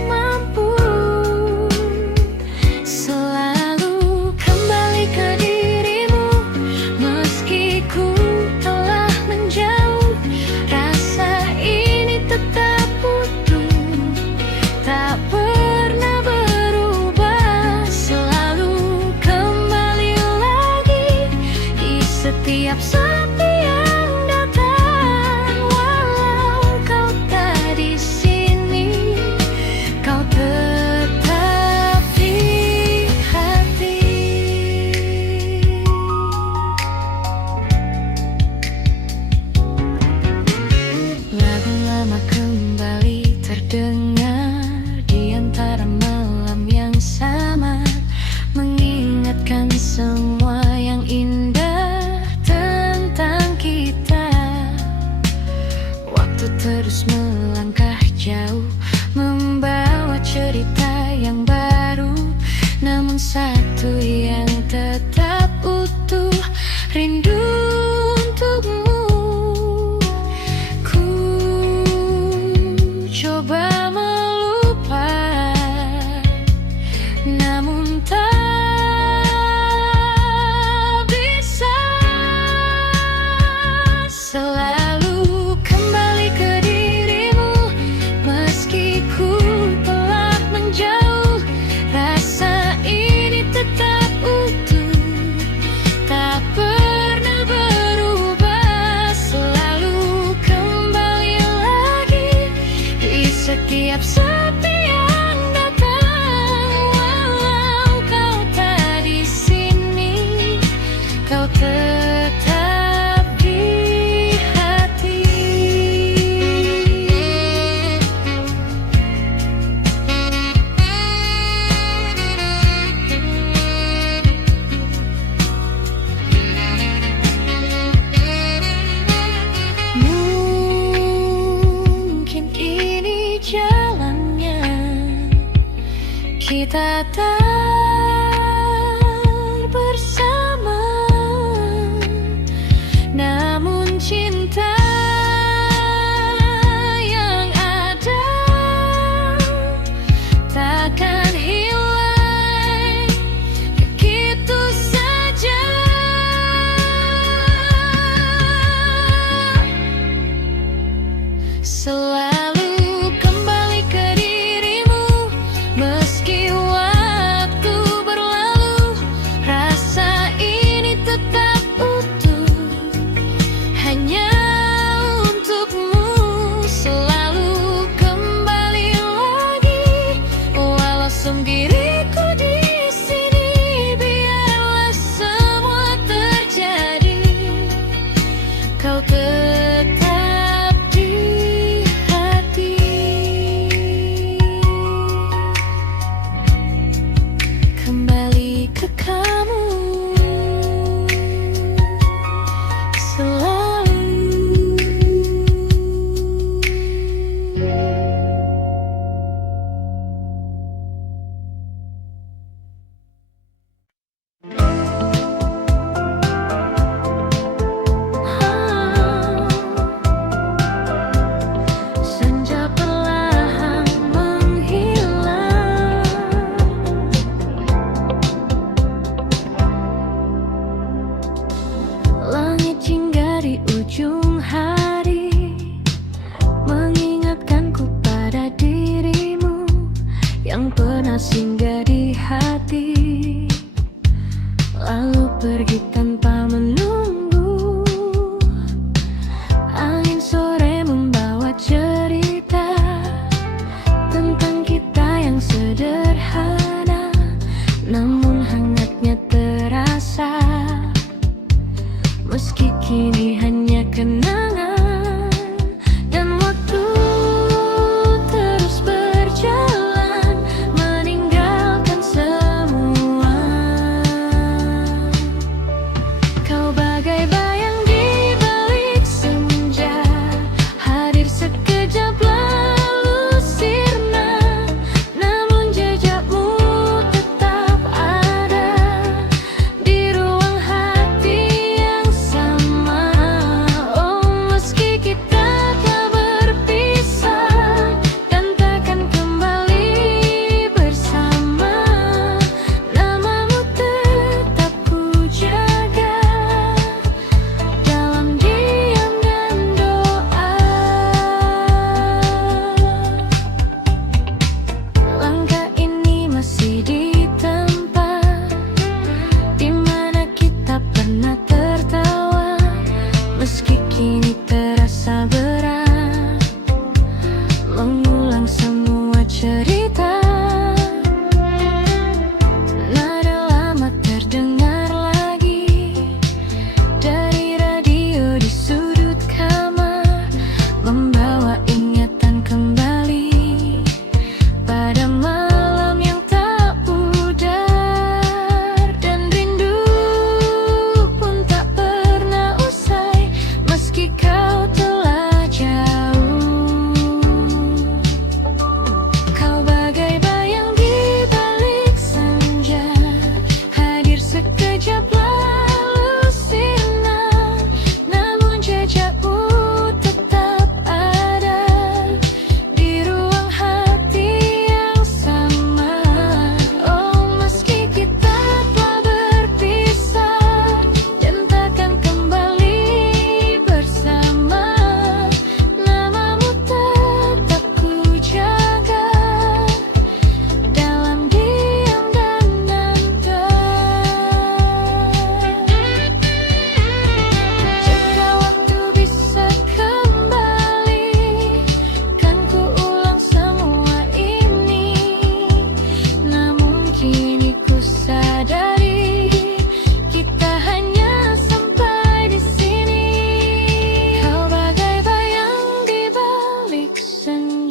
mampu. Selalu kembali ke dirimu, meski ku telah menjauh. Rasa ini tetap utuh, tak pernah berubah. Selalu kembali lagi di setiap sepi yang datang. Walau kau tak di sini, kau tetap di hati. Lagu lama kembali terdengar di antara malam yang samar, mengingatkan semua yang indah tentang kita. Waktu terus melangkah jauh, membawa cerita yang baru, namun satu yang tetap utuh, rindu untukmu. Ku coba melupakan, namun tak bisa. Selalu kembali ke dirimu, Tiap sepi yang datang, walau kau tak di sini, kau tetap di hati. Mungkin ini jalannya, kita tak bersama, namun cinta yang ada takkan hilang begitu saja. Selalu kembali ke dirimu, meski waktu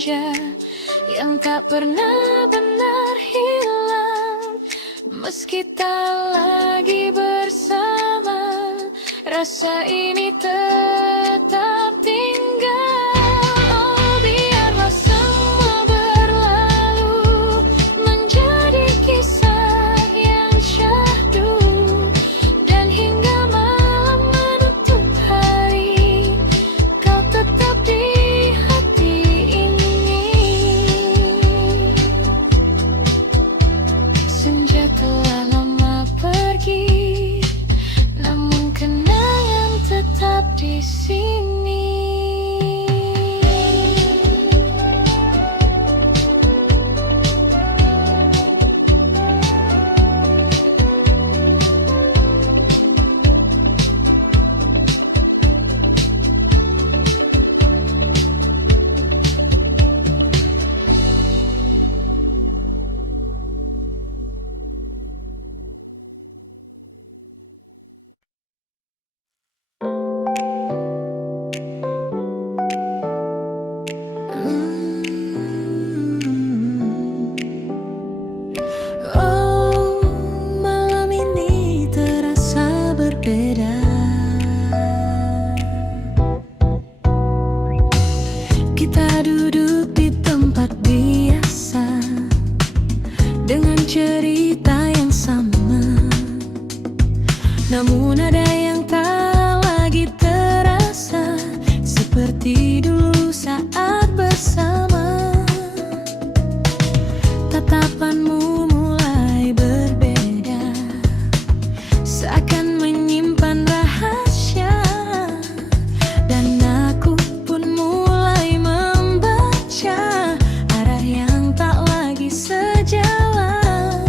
manja yang tak pernah benar hilang. Meski tak lagi bersama, rasa ini tetap tinggal. Oh, biarlah semua berlalu menjadi kisah yang syahdu, dan hingga malam menutup hari, kau tetap di hati ini. Senja telah lama pergi, namun kenangan tetap di sini. Oh, malam ini terasa berbeda. Kita duduk di tempat biasa dengan cerita yang sama, namun ada yang tak lagi terasa seperti dulu saat bersama. Tatapanmu mulai berbeda, seakan menyimpan rahasia, dan aku pun mulai membaca arah yang tak lagi sejalan.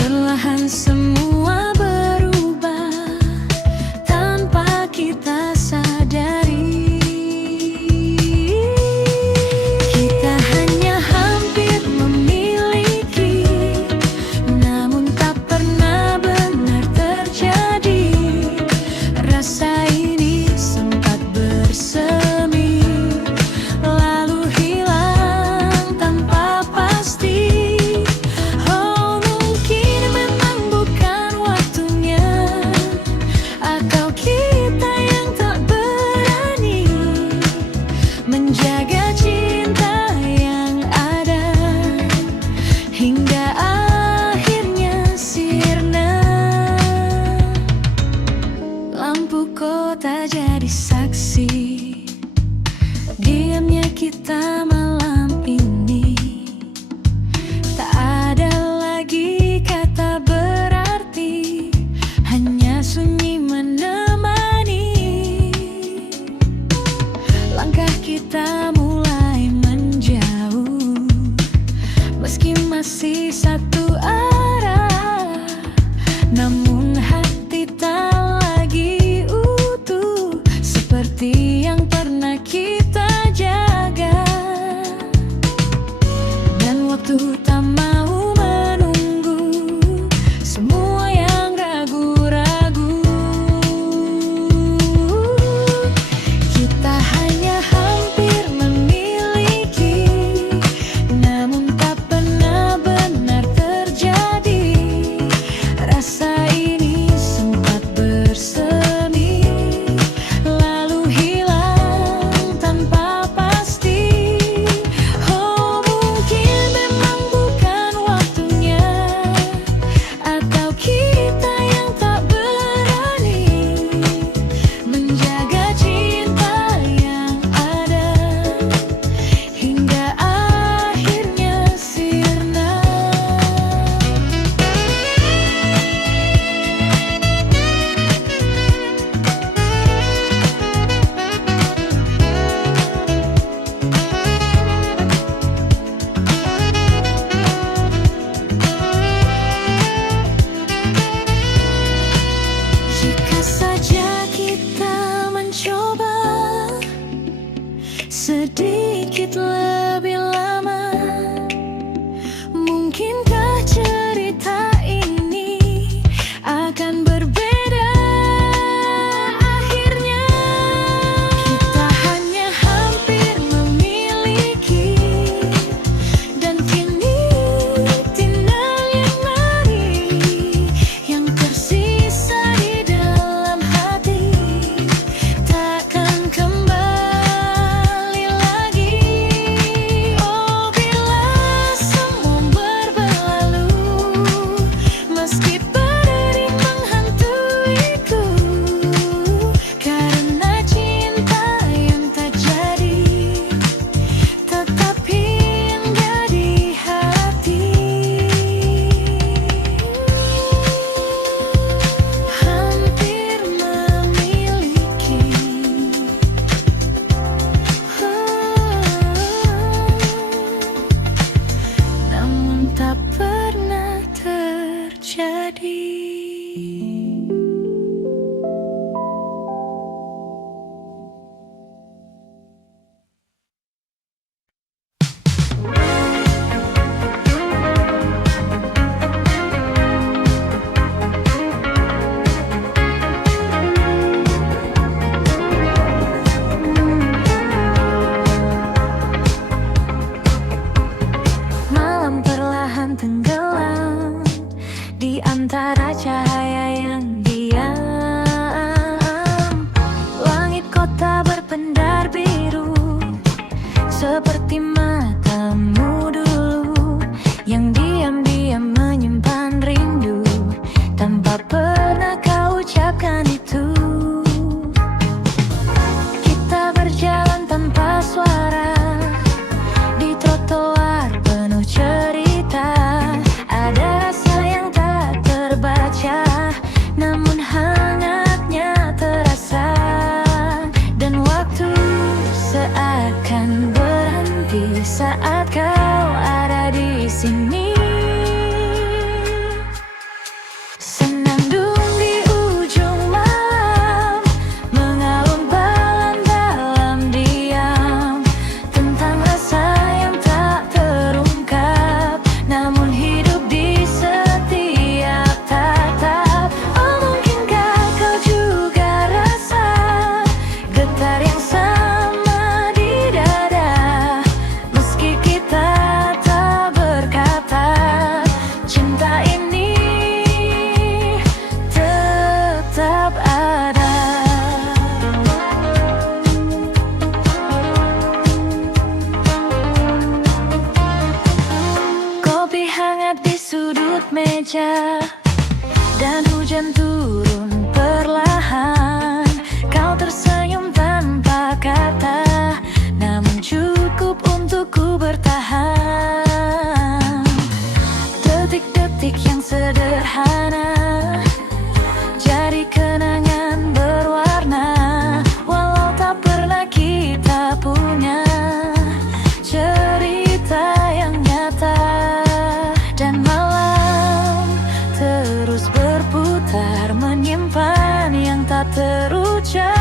Perlahan semua berubah tanpa kita sadari. Kita hanya hampir memiliki, namun tak pernah benar terjadi. Rasa ini sempat bersemi, lalu hilang tanpa pasti. Oh, mungkin memang bukan waktunya, atau kita yang tak berani menjaga cinta yang ada hingga akhirnya sirna. Lampu kota jadi saksi diamnya kita malam ini. Tak ada lagi kata berarti, hanya sunyi menemani. Langkah kita mulai menjauh, meski masih satu arah, namun hati tak lagi utuh seperti yang pernah kita jaga. Dan waktu tak mau menunggu semua yang ragu-ragu. Kita hanya hampir memiliki, namun tak pernah benar terjadi. Rasa ini sempat bersemi, lalu hilang tanpa pasti. Oh, mungkin memang bukan waktunya, atau kita yang tak berani menjaga cinta yang ada hingga akhirnya sirna. Jika saja kita mencoba sedikit lebih lama, mungkinkah cerita ini akan berbeda akhirnya. Kita hanya hampir seperti matamu dulu yang diam-diam menyimpan rindu tanpa pernah kau ucapkan itu. Kita berjalan tanpa suara di trotoar penuh cerita. Ada rasa yang tak terbaca, namun hangatnya terasa. Dan waktu seakan berhenti saat kau ada di sini. Senandung di ujung malam mengalun pelan dalam diam tentang rasa yang tak terungkap, namun hidup di setiap tatap. Oh, mungkinkah kau juga rasa getar yang sama di dada, meski kita tak berkata, cinta ini tetap ada. Kopi hangat di sudut meja dan hujan turun perlahan. Kau tersenyum tanpa kata, namun cukup untuk ku bertahan. Detik-detik yang sederhana jadi kenangan berwarna, walau tak pernah kita punya cerita yang nyata. Dan malam terus berputar menyimpan yang tak terucap.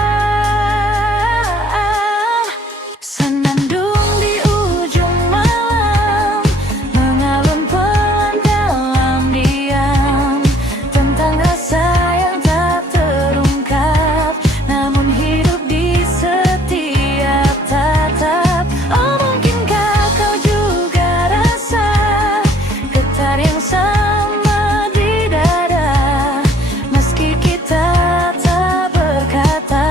Senandung di ujung malam mengalun pelan dalam diam tentang rasa yang tak terungkap, namun hidup di setiap tatap. Oh, mungkinkah kau juga rasa getar yang sama di dada, meski kita tak berkata,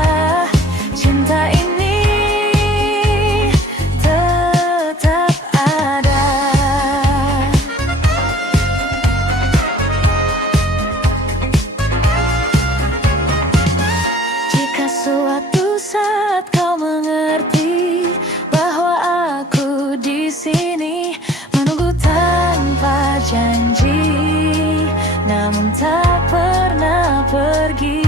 cinta ini tetap ada. Jika suatu saat kau mengerti bahwa aku di sini menunggu tanpa janji, namun tak pernah pergi.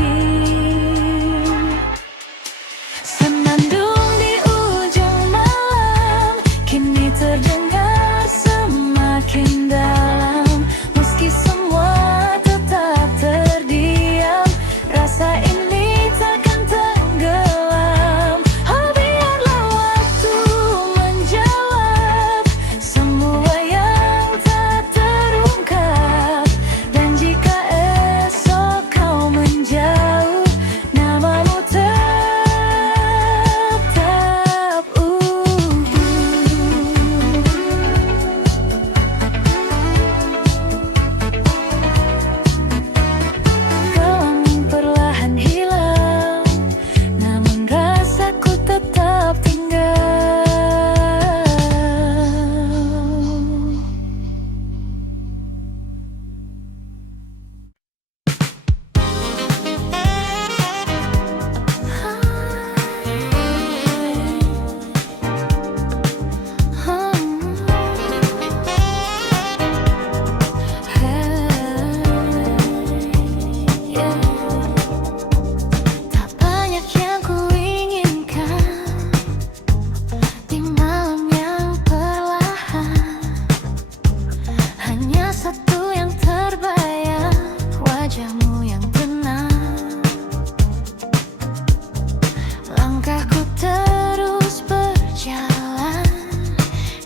Senandung di ujung malam kini terdengar semakin dalam, meski semua tetap terdiam, rasa ini takkan tenggelam. Oh, biarlah waktu menjawab semua yang tak terungkap. Dan jika esok kau menjauh, namamu tetap Gelang perlahan hilang, namun rasaku tetap tinggal. Tak banyak yang ku inginkan di malam yang perlahan, hanya satu yang terbayang, wajahmu yang tenang. Langkahku terus berjalan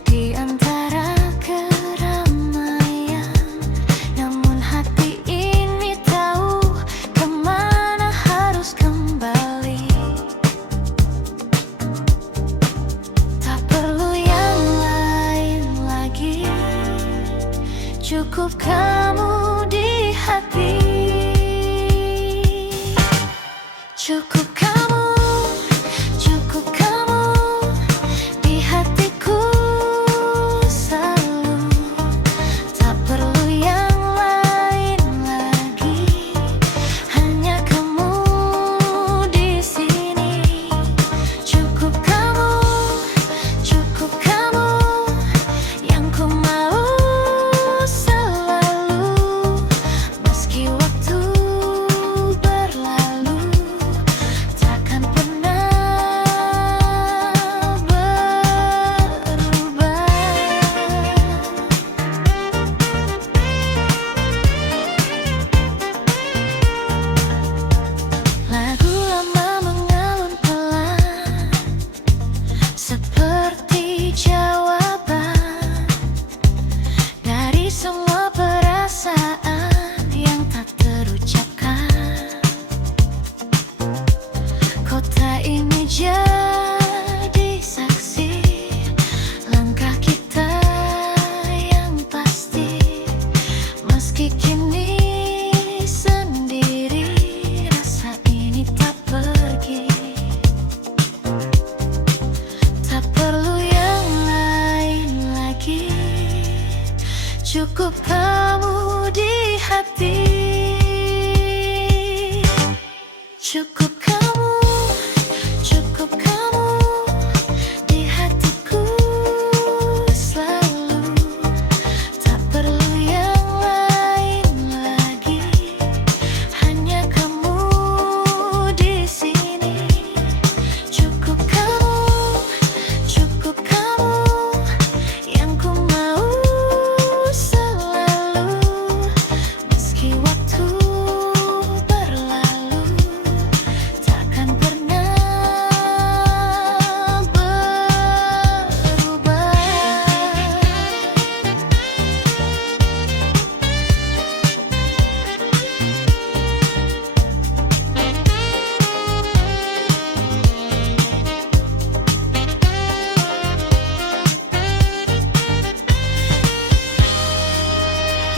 di antara keramaian, namun hati ini tahu kemana harus kembali. Tak perlu yang lain lagi, cukup kamu di hati. Cukup kamu di hatiku. Cukup kamu di hati, cukup kamu, cukup kamu di hatiku selalu. Tak perlu yang lain lagi, hanya kamu di sini. Cukup kamu yang ku mau selalu. Meski waktu berlalu, takkan pernah berubah.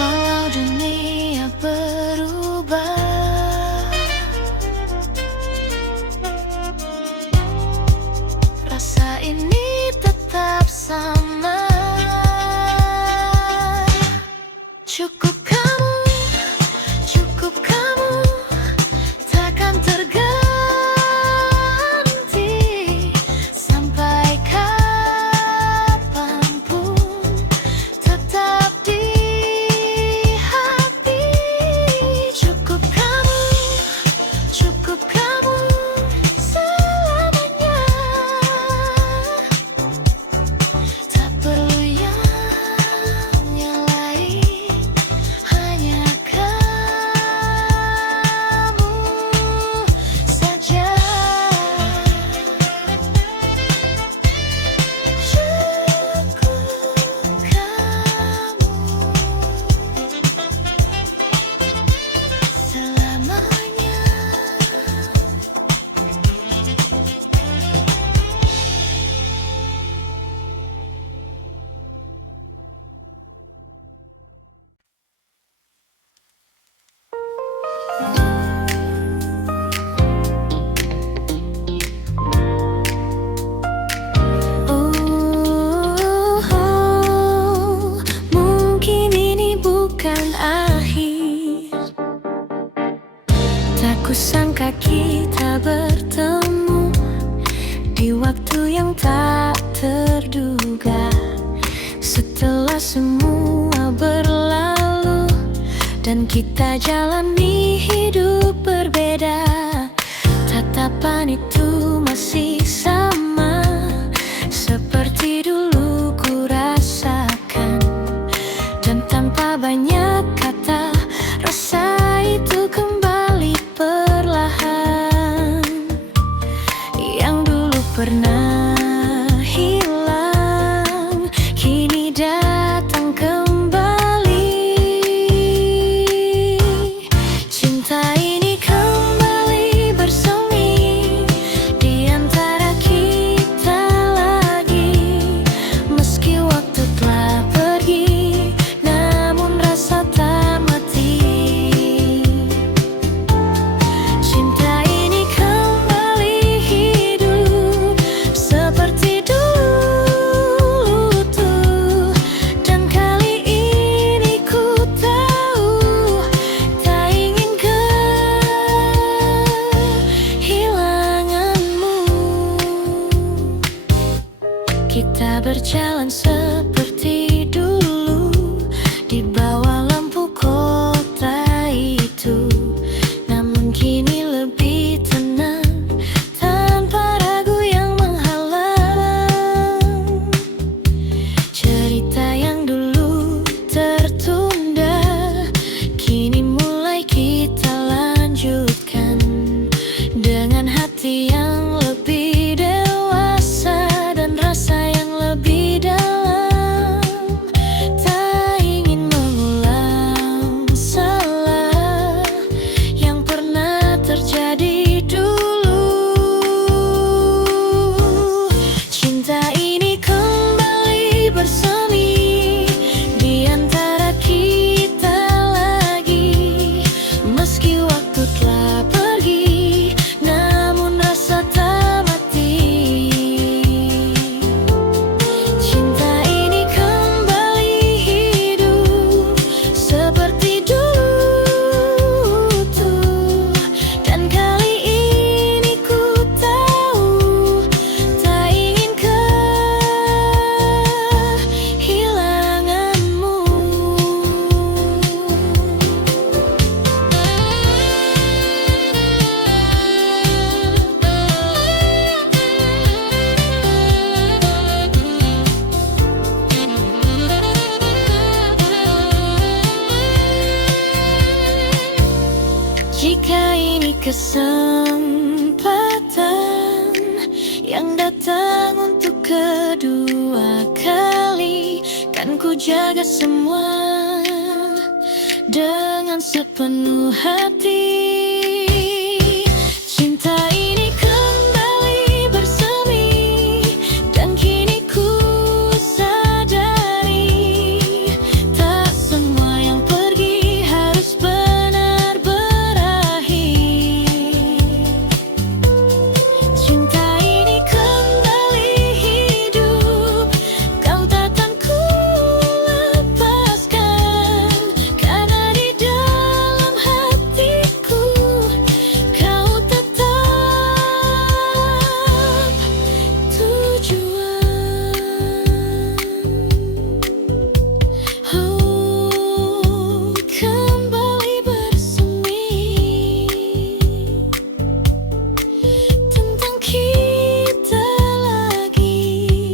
Walau dunia berubah, rasa ini tetap sama. Cukup kamu, takkan terganti sampai kapanpun, tetap di hati. Cukup kamu selamanya. Tak perlu yang lain, hanya kamu saja. Cukup kamu selamanya. Mungkin ini bukan akhir. Tak kusangka kita bertemu di waktu yang tak terduga. Setelah semua berlalu dan kita jalani hidup berbeda, tatapan itu masih sama seperti dulu ku rasakan. Dan tanpa banyak kata, rasa itu kembali perlahan. Yang dulu pernah hilang, kini datang kembali. Cinta ini kembali bersemi di antara kita lagi. Meski waktu telah pergi, namun rasa tak mati. Cinta ini kembali hidup seperti dulu tuh. Dan kali ini ku tahu tak ingin kehilanganmu. Kita berjalan seperti dulu di bawah lampu kota itu, namun kini lebih tenang tanpa ragu yang menghalang. Cerita yang dulu tertunda kini mulai kita lanjutkan dengan hati yang lebih dewasa dan rasa yang lebih dalam. kesempatan yang datang untuk kedua kali. Kan ku jaga semua dengan sepenuh hati. Cinta ini kembali bersemi, dan kini ku sadari tak semua yang pergi harus benar berakhir. Cinta ini kembali hidup, kau takkan ku lepaskan, karena di dalam hatiku kau tetap tujuan. Oh, kembali bersemi tentang kita lagi.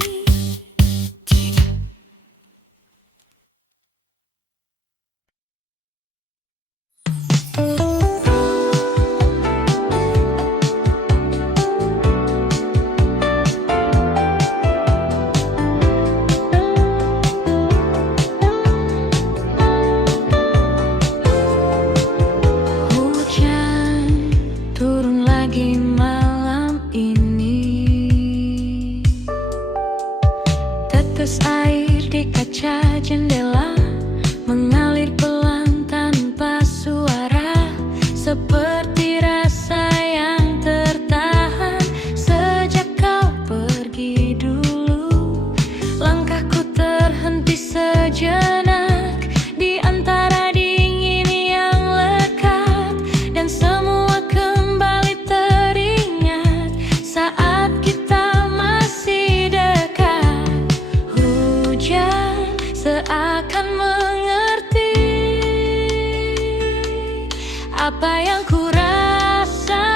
Hujan turun lagi malam ini. Tetes air di kaca jendela mengalir pelan tanpa suara, seperti rasa yang tertahan sejak kau pergi dulu. Langkahku terhenti sejenak di antara dingin yang lekat, dan semua kembali teringat saat kita masih dekat. Hujan seakan mengerti apa yang ku rasakan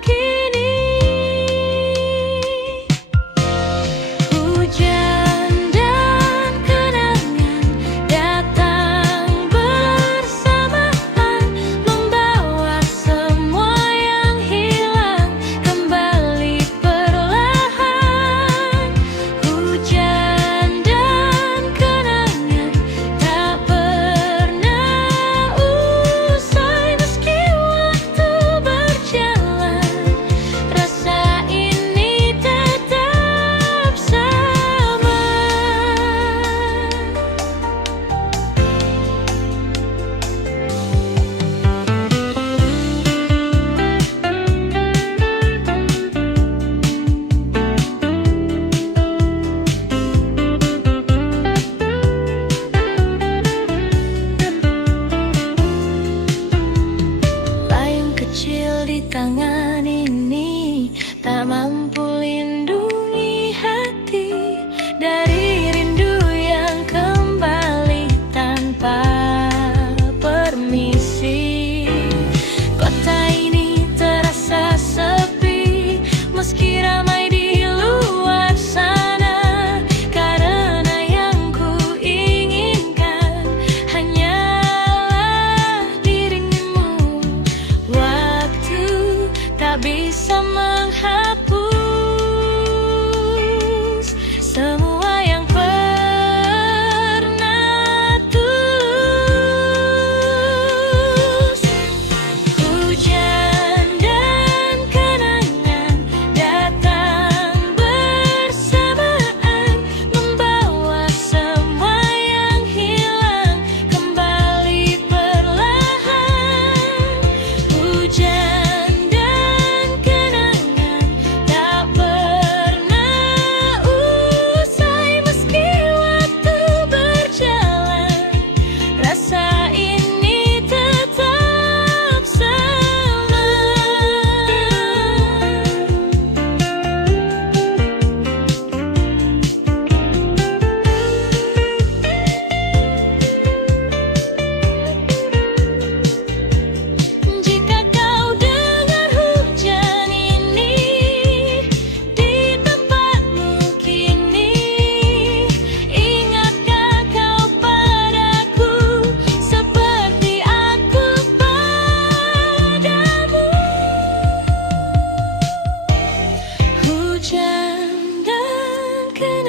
kini. Hujan dan kenangan Kenapa